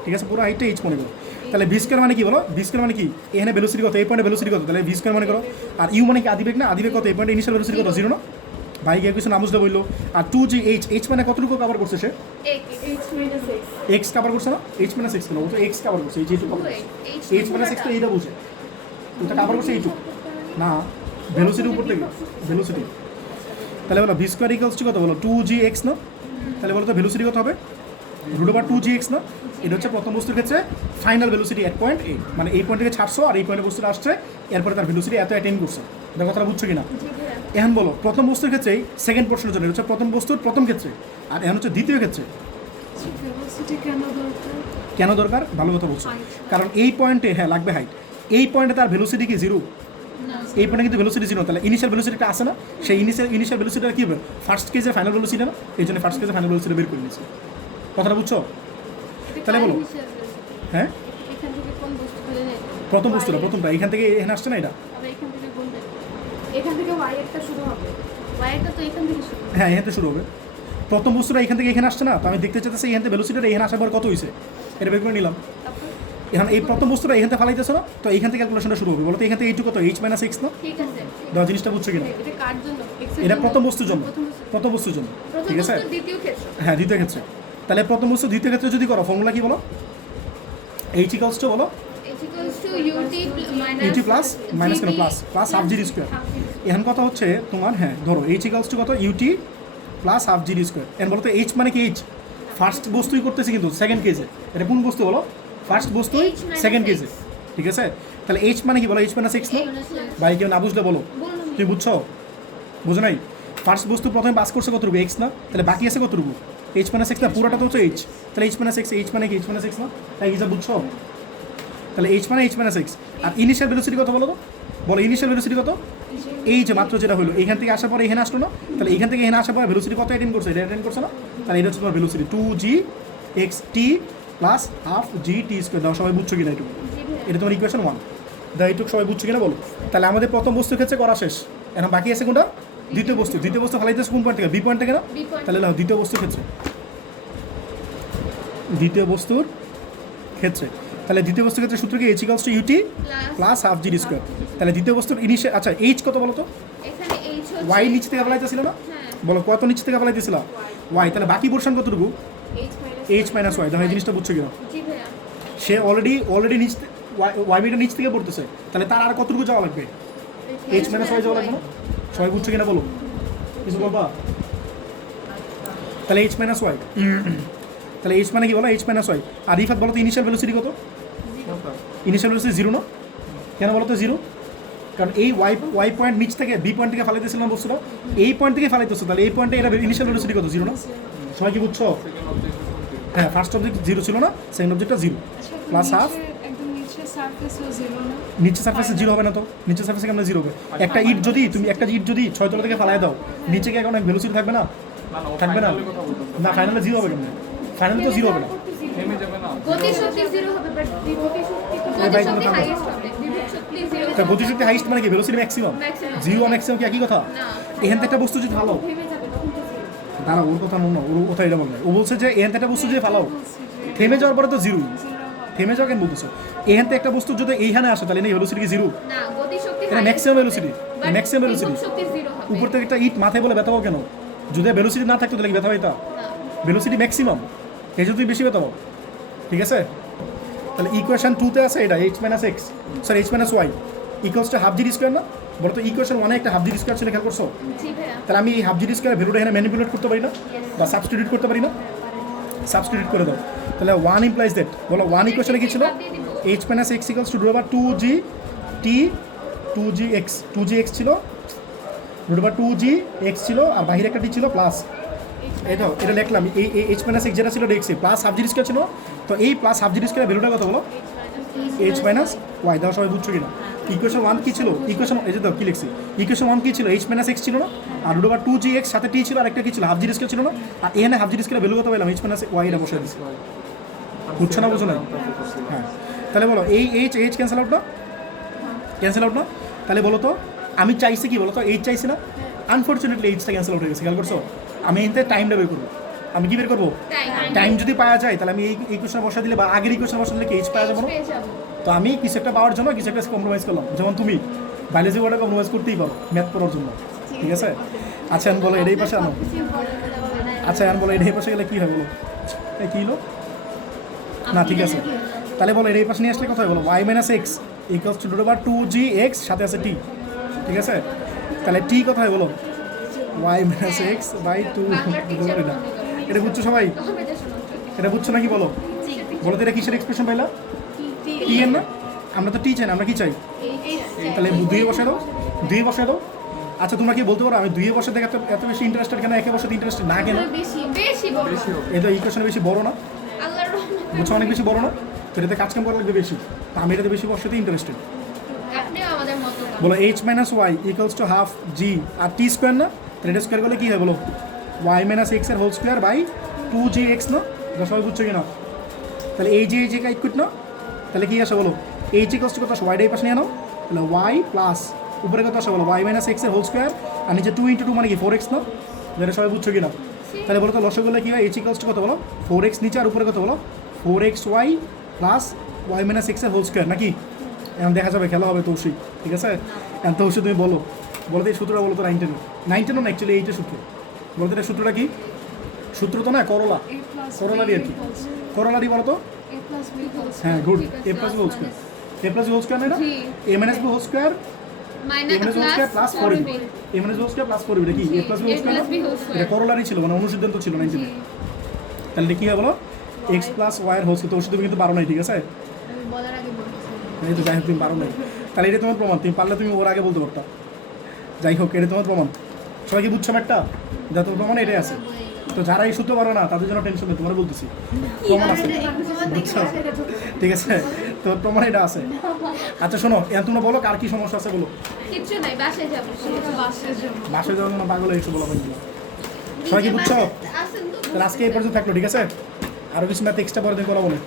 ঠিক আছে? পুরো হাইটটা এইচ মনে করো। তাহলে ভি স্কোয়ার মানে কি বলো, ভি স্কোয়ার মানে কি এখানে ভেলোসিটি কত, এই পয়েন্টে ভেলোসিটি কত, তাহলে ভি স্কোয়ার মনে করো। আর ইউ মানে কি আদিবেগ না, আদিবেগ কত, এই পয়েন্টে ইনিশিয়াল ভেলোসিটি কত, 0 না? ভাই গিয়ে কিছু নামুজটা বললো। আর 2gh মানে কতটুকু কভার করছে সে, x minus x x cover করছে না, এইচ মানে 6 কেন, ও তো এক্স কভার করছে, এইচ কভার করছে, এইচ মানে 6 তো এইটা বুঝে, ওটা কভার করছে এইটুকু না, ভেলোসিটি উপর থেকে ভেলোসিটি। তাহলে বলো ভি স্কোয়ার ইকুয়ালস টু কত বলো, 2gx না? তাহলে বলো তো ভেলোসিটি কত হবে, √2gx না? এটা হচ্ছে প্রথম বস্তুর ক্ষেত্রে ফাইনাল ভেলোসিটি এট পয়েন্ট এ, মানে এই পয়েন্ট থেকে ছাড়ছো আর এই পয়েন্টে বস্তুটা আসছে, এরপরে তার ভেলোসিটি এত অ্যাটেইন করছে। এটা কথাটা বুঝছো কিনা? এখন বলো প্রথম বস্তুর ক্ষেত্রেই সেকেন্ড পোর্শনের জন্য, এটা হচ্ছে প্রথম বস্তুর প্রথম ক্ষেত্রে, আর এখন হচ্ছে দ্বিতীয় ক্ষেত্রে। velocity কেন দরকার? কেন দরকার, ভালো কথা বলছো, কারণ এই পয়েন্টে হ্যাঁ লাগবে হাইট, এই পয়েন্টে তার ভেলোসিটি কি 0, এই পয়েন্টে কিন্তু ভেলোসিটি 0, তাহলে ইনিশিয়াল ভেলোসিটিটা আসে না, সেই ইনিশিয়াল ভেলোসিটিটা কী হবে, ফার্স্ট কেজের ফাইনাল ভেলোসিটি না, এই জন্য ফার্স্ট কেজের ফাইনাল ভেলোসিটি বের করে নিয়েছে। কথাটা বুঝছো? তাহলে বলো হ্যাঁ, এখান থেকে কোন বস্তু ফেলে নেই, প্রথম বস্তুটা, প্রথমটা এখান থেকে এখানে আসছে না, এটা আবার এখান থেকে কোনটা, এখান থেকে y একটা শুরু হবে। ওয়াইটা তো এখান থেকে শুরু। হ্যাঁ এখান থেকে শুরু হবে। প্রথম বস্তুটা এখান থেকে এখানে আসছে না, তো আমি দেখতে চাইতেছি এখান থেকে ভেলোসিটিটা এখানে আসার পর কত হয়েছে, এটা বের করে নিলাম। এখন এই প্রথম বস্তুটা এখান থেকে ফালাইতেছে না, তো এইখান থেকে ক্যালকুলেশনটা শুরু হবে। বলো তো এখান থেকে এইটুকু কত, h মাইনাস এক্স না? ঠিক আছে, দাও জিনিসটা বুঝছো কিনা? এটা কার জন্য, X এর এটা জন্য? প্রথম বস্তুর জন্য, প্রথম বস্তু। প্রথম বস্তুর জন্য, প্রথম ঠিক আছে? বস্তুর দ্বিতীয় ক্ষেত্র। হ্যাঁ দ্বিতীয় ক্ষেত্রে। তাহলে প্রথম বস্তু দ্বিতীয় ক্ষেত্রে যদি করো, ফর্মুলা কি বলো, h ইকুয়ালস টু বলো H equals to ut ut plus minus কেন প্লাস হাফ জি স্কোয়ার। এখন কথা হচ্ছে তোমার, হ্যাঁ ধরো h ইকুয়ালস টু কত, ut plus half g square. এখন বলো তো h মানে কি, h ফার্স্ট বস্তুই করতেছি কিন্তু সেকেন্ড কেজে, এটা কোন বস্তু বলো, ফার্স্ট বস্তুই H minus সেকেন্ড x। কেজে, ঠিক আছে? তাহলে h মানে কি বলো, h মাইনাস এক্স না? ভাই কেউ না বুঝলে বলো, তুমি বুঝছো? বুঝো নাই? ফার্স্ট বস্তু প্রথমে পাস করছে কতটুকু, এক্স না? তাহলে বাকি আছে কতটুকু, h মাইনাস এক্স না, পুরোটা তো হচ্ছে h, তাহলে h মাইনাস এক্স, h মানে কি, h মাইনাস এক্স না? তাই কি যা বুঝছো? তাহলে h মানে h মাইনাস এক্স। আর ইনিশিয়াল ভেলোসিটি কত বলো তো, বলো ইনিশিয়াল ভেলোসিটি কত, এই যে মাত্র যেটা হলো এখান থেকে আসার পরে এখানে আসলো না, তাহলে এখান থেকে এখানে আসার পরে ভেলোসিটি কত অ্যাটেইন করছে, এটা অ্যাটেইন করছে না? তাহলে এটা হচ্ছে তোমার velocity 2gxt plus half gt square. দাও সবাই বুঝছো কিনা একটু, এটা তোমার ইকুয়েশন 1। দাও এইটুকু সবাই বুঝছো কিনা বলো। তাহলে আমাদের প্রথম বস্তুর ক্ষেত্রে করা শেষ, এখন বাকি আছে কোনটা, দ্বিতীয় বস্তু। দ্বিতীয় বস্তু ফালাইতেছে কোন পয়েন্ট থেকে, বি পয়েন্ট থেকে না? তাহলে নাও দ্বিতীয় বস্তুর ক্ষেত্রে, দ্বিতীয় বস্তুর ক্ষেত্রে, তাহলে দ্বিতীয় বস্তুর ক্ষেত্রে সূত্র কি, h equals to ut plus half g square. তাহলে দ্বিতীয় বস্তুর ইনিশিয়াল, আচ্ছা h কত বলো তো, এখানে h হচ্ছে y নিচ থেকে ফেলাইতেছিল না, বলো কত নিচ থেকে ফেলাইতেছিল, y, তাহলে বাকি পোর্শন কতটুকু, h মাইনাস y। দেখো এই জিনিসটা বুঝছো কিনা, জি ভাইয়া, সে অলরেডি নিচ y মিটার নিচ থেকে পড়তেছে, তাহলে তার আর কতটুকু যাওয়া লাগবে, h মাইনাস y যাওয়া লাগবে না? সবাই বুঝছো কিনা বলো, কিছু বলবা? তাহলে h মাইনাস y, তাহলে h মানে কি বলো, h মাইনাস y। আর রিফাত বলো তো ইনিশিয়াল ভেলোসিটি কত, ইনিশিয়াল ভেলোসিটি 0 না? কেন বলো তো 0? কারণ এই ওয়াই পয়েন্ট নিচ থেকে বি পয়েন্ট থেকে ফালাইতেছিলাম বস্তুটা, এই পয়েন্ট থেকে ফালাইতেছে, তাহলে এই পয়েন্টে এটা ইনিশিয়াল ভেলোসিটি কত, 0 না? সবাই কি বুঝছো? হ্যাঁ ফার্স্ট অবজেক্ট 0 ছিল না, সেকেন্ড অবজেক্টটা 0 প্লাস হাফ। একদম নিচে সারফেসও 0 না? নিচে সারফেসে 0 হবে না তো, নিচে সারফেসে কেমন 0 হবে? একটা ইট যদি তুমি একটা ইট যদি 6 তলা থেকে ফালাই দাও, নিচে কি এখন ভেলোসিটি থাকবে না? থাকবে না, না ফাইনালে 0 হবে কেমন? ফাইনালে তো 0 হবে না। গতিশক্তি 0 হবে, বাট গতিশক্তি হাইয়েস্ট হবে, বিভব শক্তি 0 তা গতিশক্তি হাইস্ট মানে কি, ভেলোসিটি ম্যাক্সিমাম, ম্যাক্সিমাম। 0 ম্যাক্সিমাম কি একই কথা? এখান থেকে একটা বস্তু যদি ফালাও, থেমে যাবে তখন তো 0। দাঁড়া ওর কথা না, ওর কথা এটা বলবে। ও বলছে যে এখান থেকে একটা বস্তু যদি ফালাও, থেমে যাওয়ার পরে তো 0, থেমে যাও কেন বলতেছো? এখান থেকে একটা বস্তু যদি এইখানে আসে, তাহলে ভেলোসিটি কি 0? না, গতিশক্তি এটা ম্যাক্সিমাম ভেলোসিটি, ম্যাক্সিমাম ভেলোসিটি। বিভব শক্তি 0 হবে। উপর থেকে একটা ইট মাথায় বলে ব্যথা পাও কেন? যদি ভেলোসিটি না থাকতো তাহলে কি ব্যথা পাইতা? না, ভেলোসিটি ম্যাক্সিমাম, এই যদি বেশি ব্যথা পাও, ঠিক আছে? তাহলে ইকুয়েশন 2-তে আছে এটা h minus x, sorry h minus y equals to half g square না? বলো তো ইকুয়েশন 1-এ একটা হাফ জি স্কোয়ার ছিল, খেয়াল করছো? জি ভাইয়া, তাহলে আমি এই হাফ জি স্কোয়ার ভ্যালুটা এখানে ম্যানিপুলেট করতে পারি না, বা সাবস্টিটিউট করতে পারি না? সাবস্টিটিউট করে দাও। তাহলে 1 ইমপ্লাইজ দ্যাট, বলো 1 ইকুয়েশনে কি ছিল, h minus x equals two √2g t 2gx ছিল, √2g x ছিল, আর বাহিরে একটা টি ছিল প্লাস এই তো এটা লিখলাম এই এইচ মাইনাস এক্স যেটা ছিল x plus half g square ছিল, তো এই প্লাস হাফ জি স্কোয়ার ভ্যালুটা কত বলো এইচ মাইনাস ওয়াই, দাও সবাই বুঝছো কিনা। ইকুয়েশন 1 কি ছিল, ইকুয়েশন এই যে দাও কি লিখছি, ইকুয়েশন 1 কি ছিল এইচ মাইনাস এক্স ছিল না, আর রুট ওভার 2g x সাথে t ছিল, আর একটা কি ছিল হাফ জি স্কোয়ার ছিল না, আর এখানে হাফ জি স্কোয়ার ভ্যালু কত পেলাম এইচ মাইনাস ওয়াই, এটা বসে দিচ্ছি। বুঝছো না বুঝো না? হ্যাঁ তাহলে বলো এই এইচ এইচ ক্যান্সেল আউট না, ক্যান্সেল আউট না, তাহলে বলো তো আমি চাইছি কি বলো তো এইচ চাইছি না, আনফর্চুনেটলি এইচটা ক্যান্সেল আউট হয়ে গেছে, খেয়াল করছো। আমি এতে টাইমটা বের করবো, আমি কি বের করবো টাইম যদি পাওয়া যায় তাহলে আমি এই ইকুয়েশন বসা দিলে বা আগের ইকুয়েশন বসা দিলে কি এইচ পাওয়া যাবো না। পেয়ে যাবো। তো আমি কিছু একটা পাওয়ার জন্য কিছু একটা কম্প্রোমাইজ করলাম, যেমন তুমি বায়োলজি ওয়ার্ডে কম্প্রোমাইজ করতেই পারো ম্যাথ পড়ার জন্য, ঠিক আছে। আচ্ছা এখন বলো এটাই পাশে আনো, আচ্ছা এখন বলো এটাই পাশে গেলে কী হয় বলো, এই কী হলো না, ঠিক আছে তাহলে বলো এটাই পাশে নিয়ে আসলে কথা হয় বলো y minus x equals to root over 2g x সাথে আছে t, ঠিক আছে। তাহলে t কথা হয় বলো y minus x by 2, Bangla teacher মনে এটা বুঝছো সবাই, হবে যে শোনো এটা বুঝছো নাকি বলো, বলো তো এটা কিসের এক্সপ্রেশন পাইলা, টি এর না, আমরা তো টি চাই না, আমরা কি চাই, তাহলে দুইয়ে বসে দাও, দুইয়ে বসে দাও। আচ্ছা তোমরা কি বলতে পারো আমি দুইয়ে বসে দেখে এত বেশি ইন্টারেস্টেড কেন, একে বসে ইন্টারেস্টেড না কেন, বেশি বেশি বড় এটা ইকুয়েশন বেশি বড় না, আল্লাহর রহমতে বুঝছো অনেক বেশি বড় না, তো এটাতে কাজ কাম করা লাগবে বেশি, তো আমি এটাতে বেশি বসাতে ইন্টারেস্টেড। আপনিও আমাদের মতো না। বলো h minus y equals to half g আর টি স্কোয়ার না, তাহলে এটা স্কোয়ার করলে কী হয় বলো ওয়াই মাইনাস এক্স এর whole square by 2g x না, এটা সবাই বুঝছো কি না। তাহলে এই যে ইকুইট না, তাহলে কী আসে বলো এইচ ইকুয়ালস টু কত আসে ওয়াইটা এই পাশে নিয়ে নাও, তাহলে ওয়াই প্লাস উপরে কত আসে বলো ওয়াই মাইনাস এক্স এর হোল স্কোয়ার, আর নিচে 2 × 2 মানে কি 4x না, যেটা সবাই বুঝছো কি না। তাহলে বলো তো লসগুলো কী হয় এইচ ইকুয়ালস টু কত বলো 4x নিচে আর উপরে কত বলো 4xy plus y minus x এর হোল স্কোয়ার নাকি। এখন দেখা যাবে খেলা হবে তৌশিক, ঠিক আছে। এখন তৌশিক তুমি বলো, বলো তো এই সূত্রটা বলো তো 9 10 না অ্যাকচুয়ালি এইটা সূত্র, বলো তো এটা সূত্রটা কি, সূত্র তো না করলা, A plus করলা B দিয়ে কি equals করলা দিয়ে বলো তো, A plus B equals হ্যাঁ গুড, ঠিক আছে, A plus whole square, A plus whole square না, জি। A minus B whole square, A minus minus whole square plus 4b, A minus whole square plus 4b, এটা কি A plus B whole A plus B whole square, square। এটা করলারই ছিল মানে অনুসিদ্ধান্ত ছিল 9 তাহলে এটা কি হয় বলো এক্স প্লাস ওয়াই এর হোল স্কোয়ার, তো ওষুধ তুমি কিন্তু পারো নাই, ঠিক আছে। আমি বলার আগে বলতেছি এই তো যাই হোক তুমি পারো নাই, তাহলে এটা তোমার প্রমাণ, তুমি পারলে তুমি ওর আগে বলতে পারতা। যাই হোক এটা তোমার প্রমাণ, সবাই কি বুঝছো একটা, যা তোমার প্রমাণ এটাই আছে। তো যারা এই সূত্র পারো না তাদের জন্য টেনশন নেই, তোমার বলতেছি প্রমাণ আছে, বুঝছো, ঠিক আছে, তো প্রমাণ এটা আছে। আচ্ছা শোনো এখন তোমরা বলো কার কি সমস্যা আছে বলো, কিচ্ছু নাই, বাসায় যাবো বাসের জন্য বাসে যাওয়ার জন্য পাগল হয়ে এসে বলো ভাই, সবাই কি বুঝছো। আসেন তো তাহলে আজকে এই পর্যন্ত থাকলো, ঠিক আছে, আরও কিছু ম্যাথ এক্সট্রা পরে দিন করাবো না।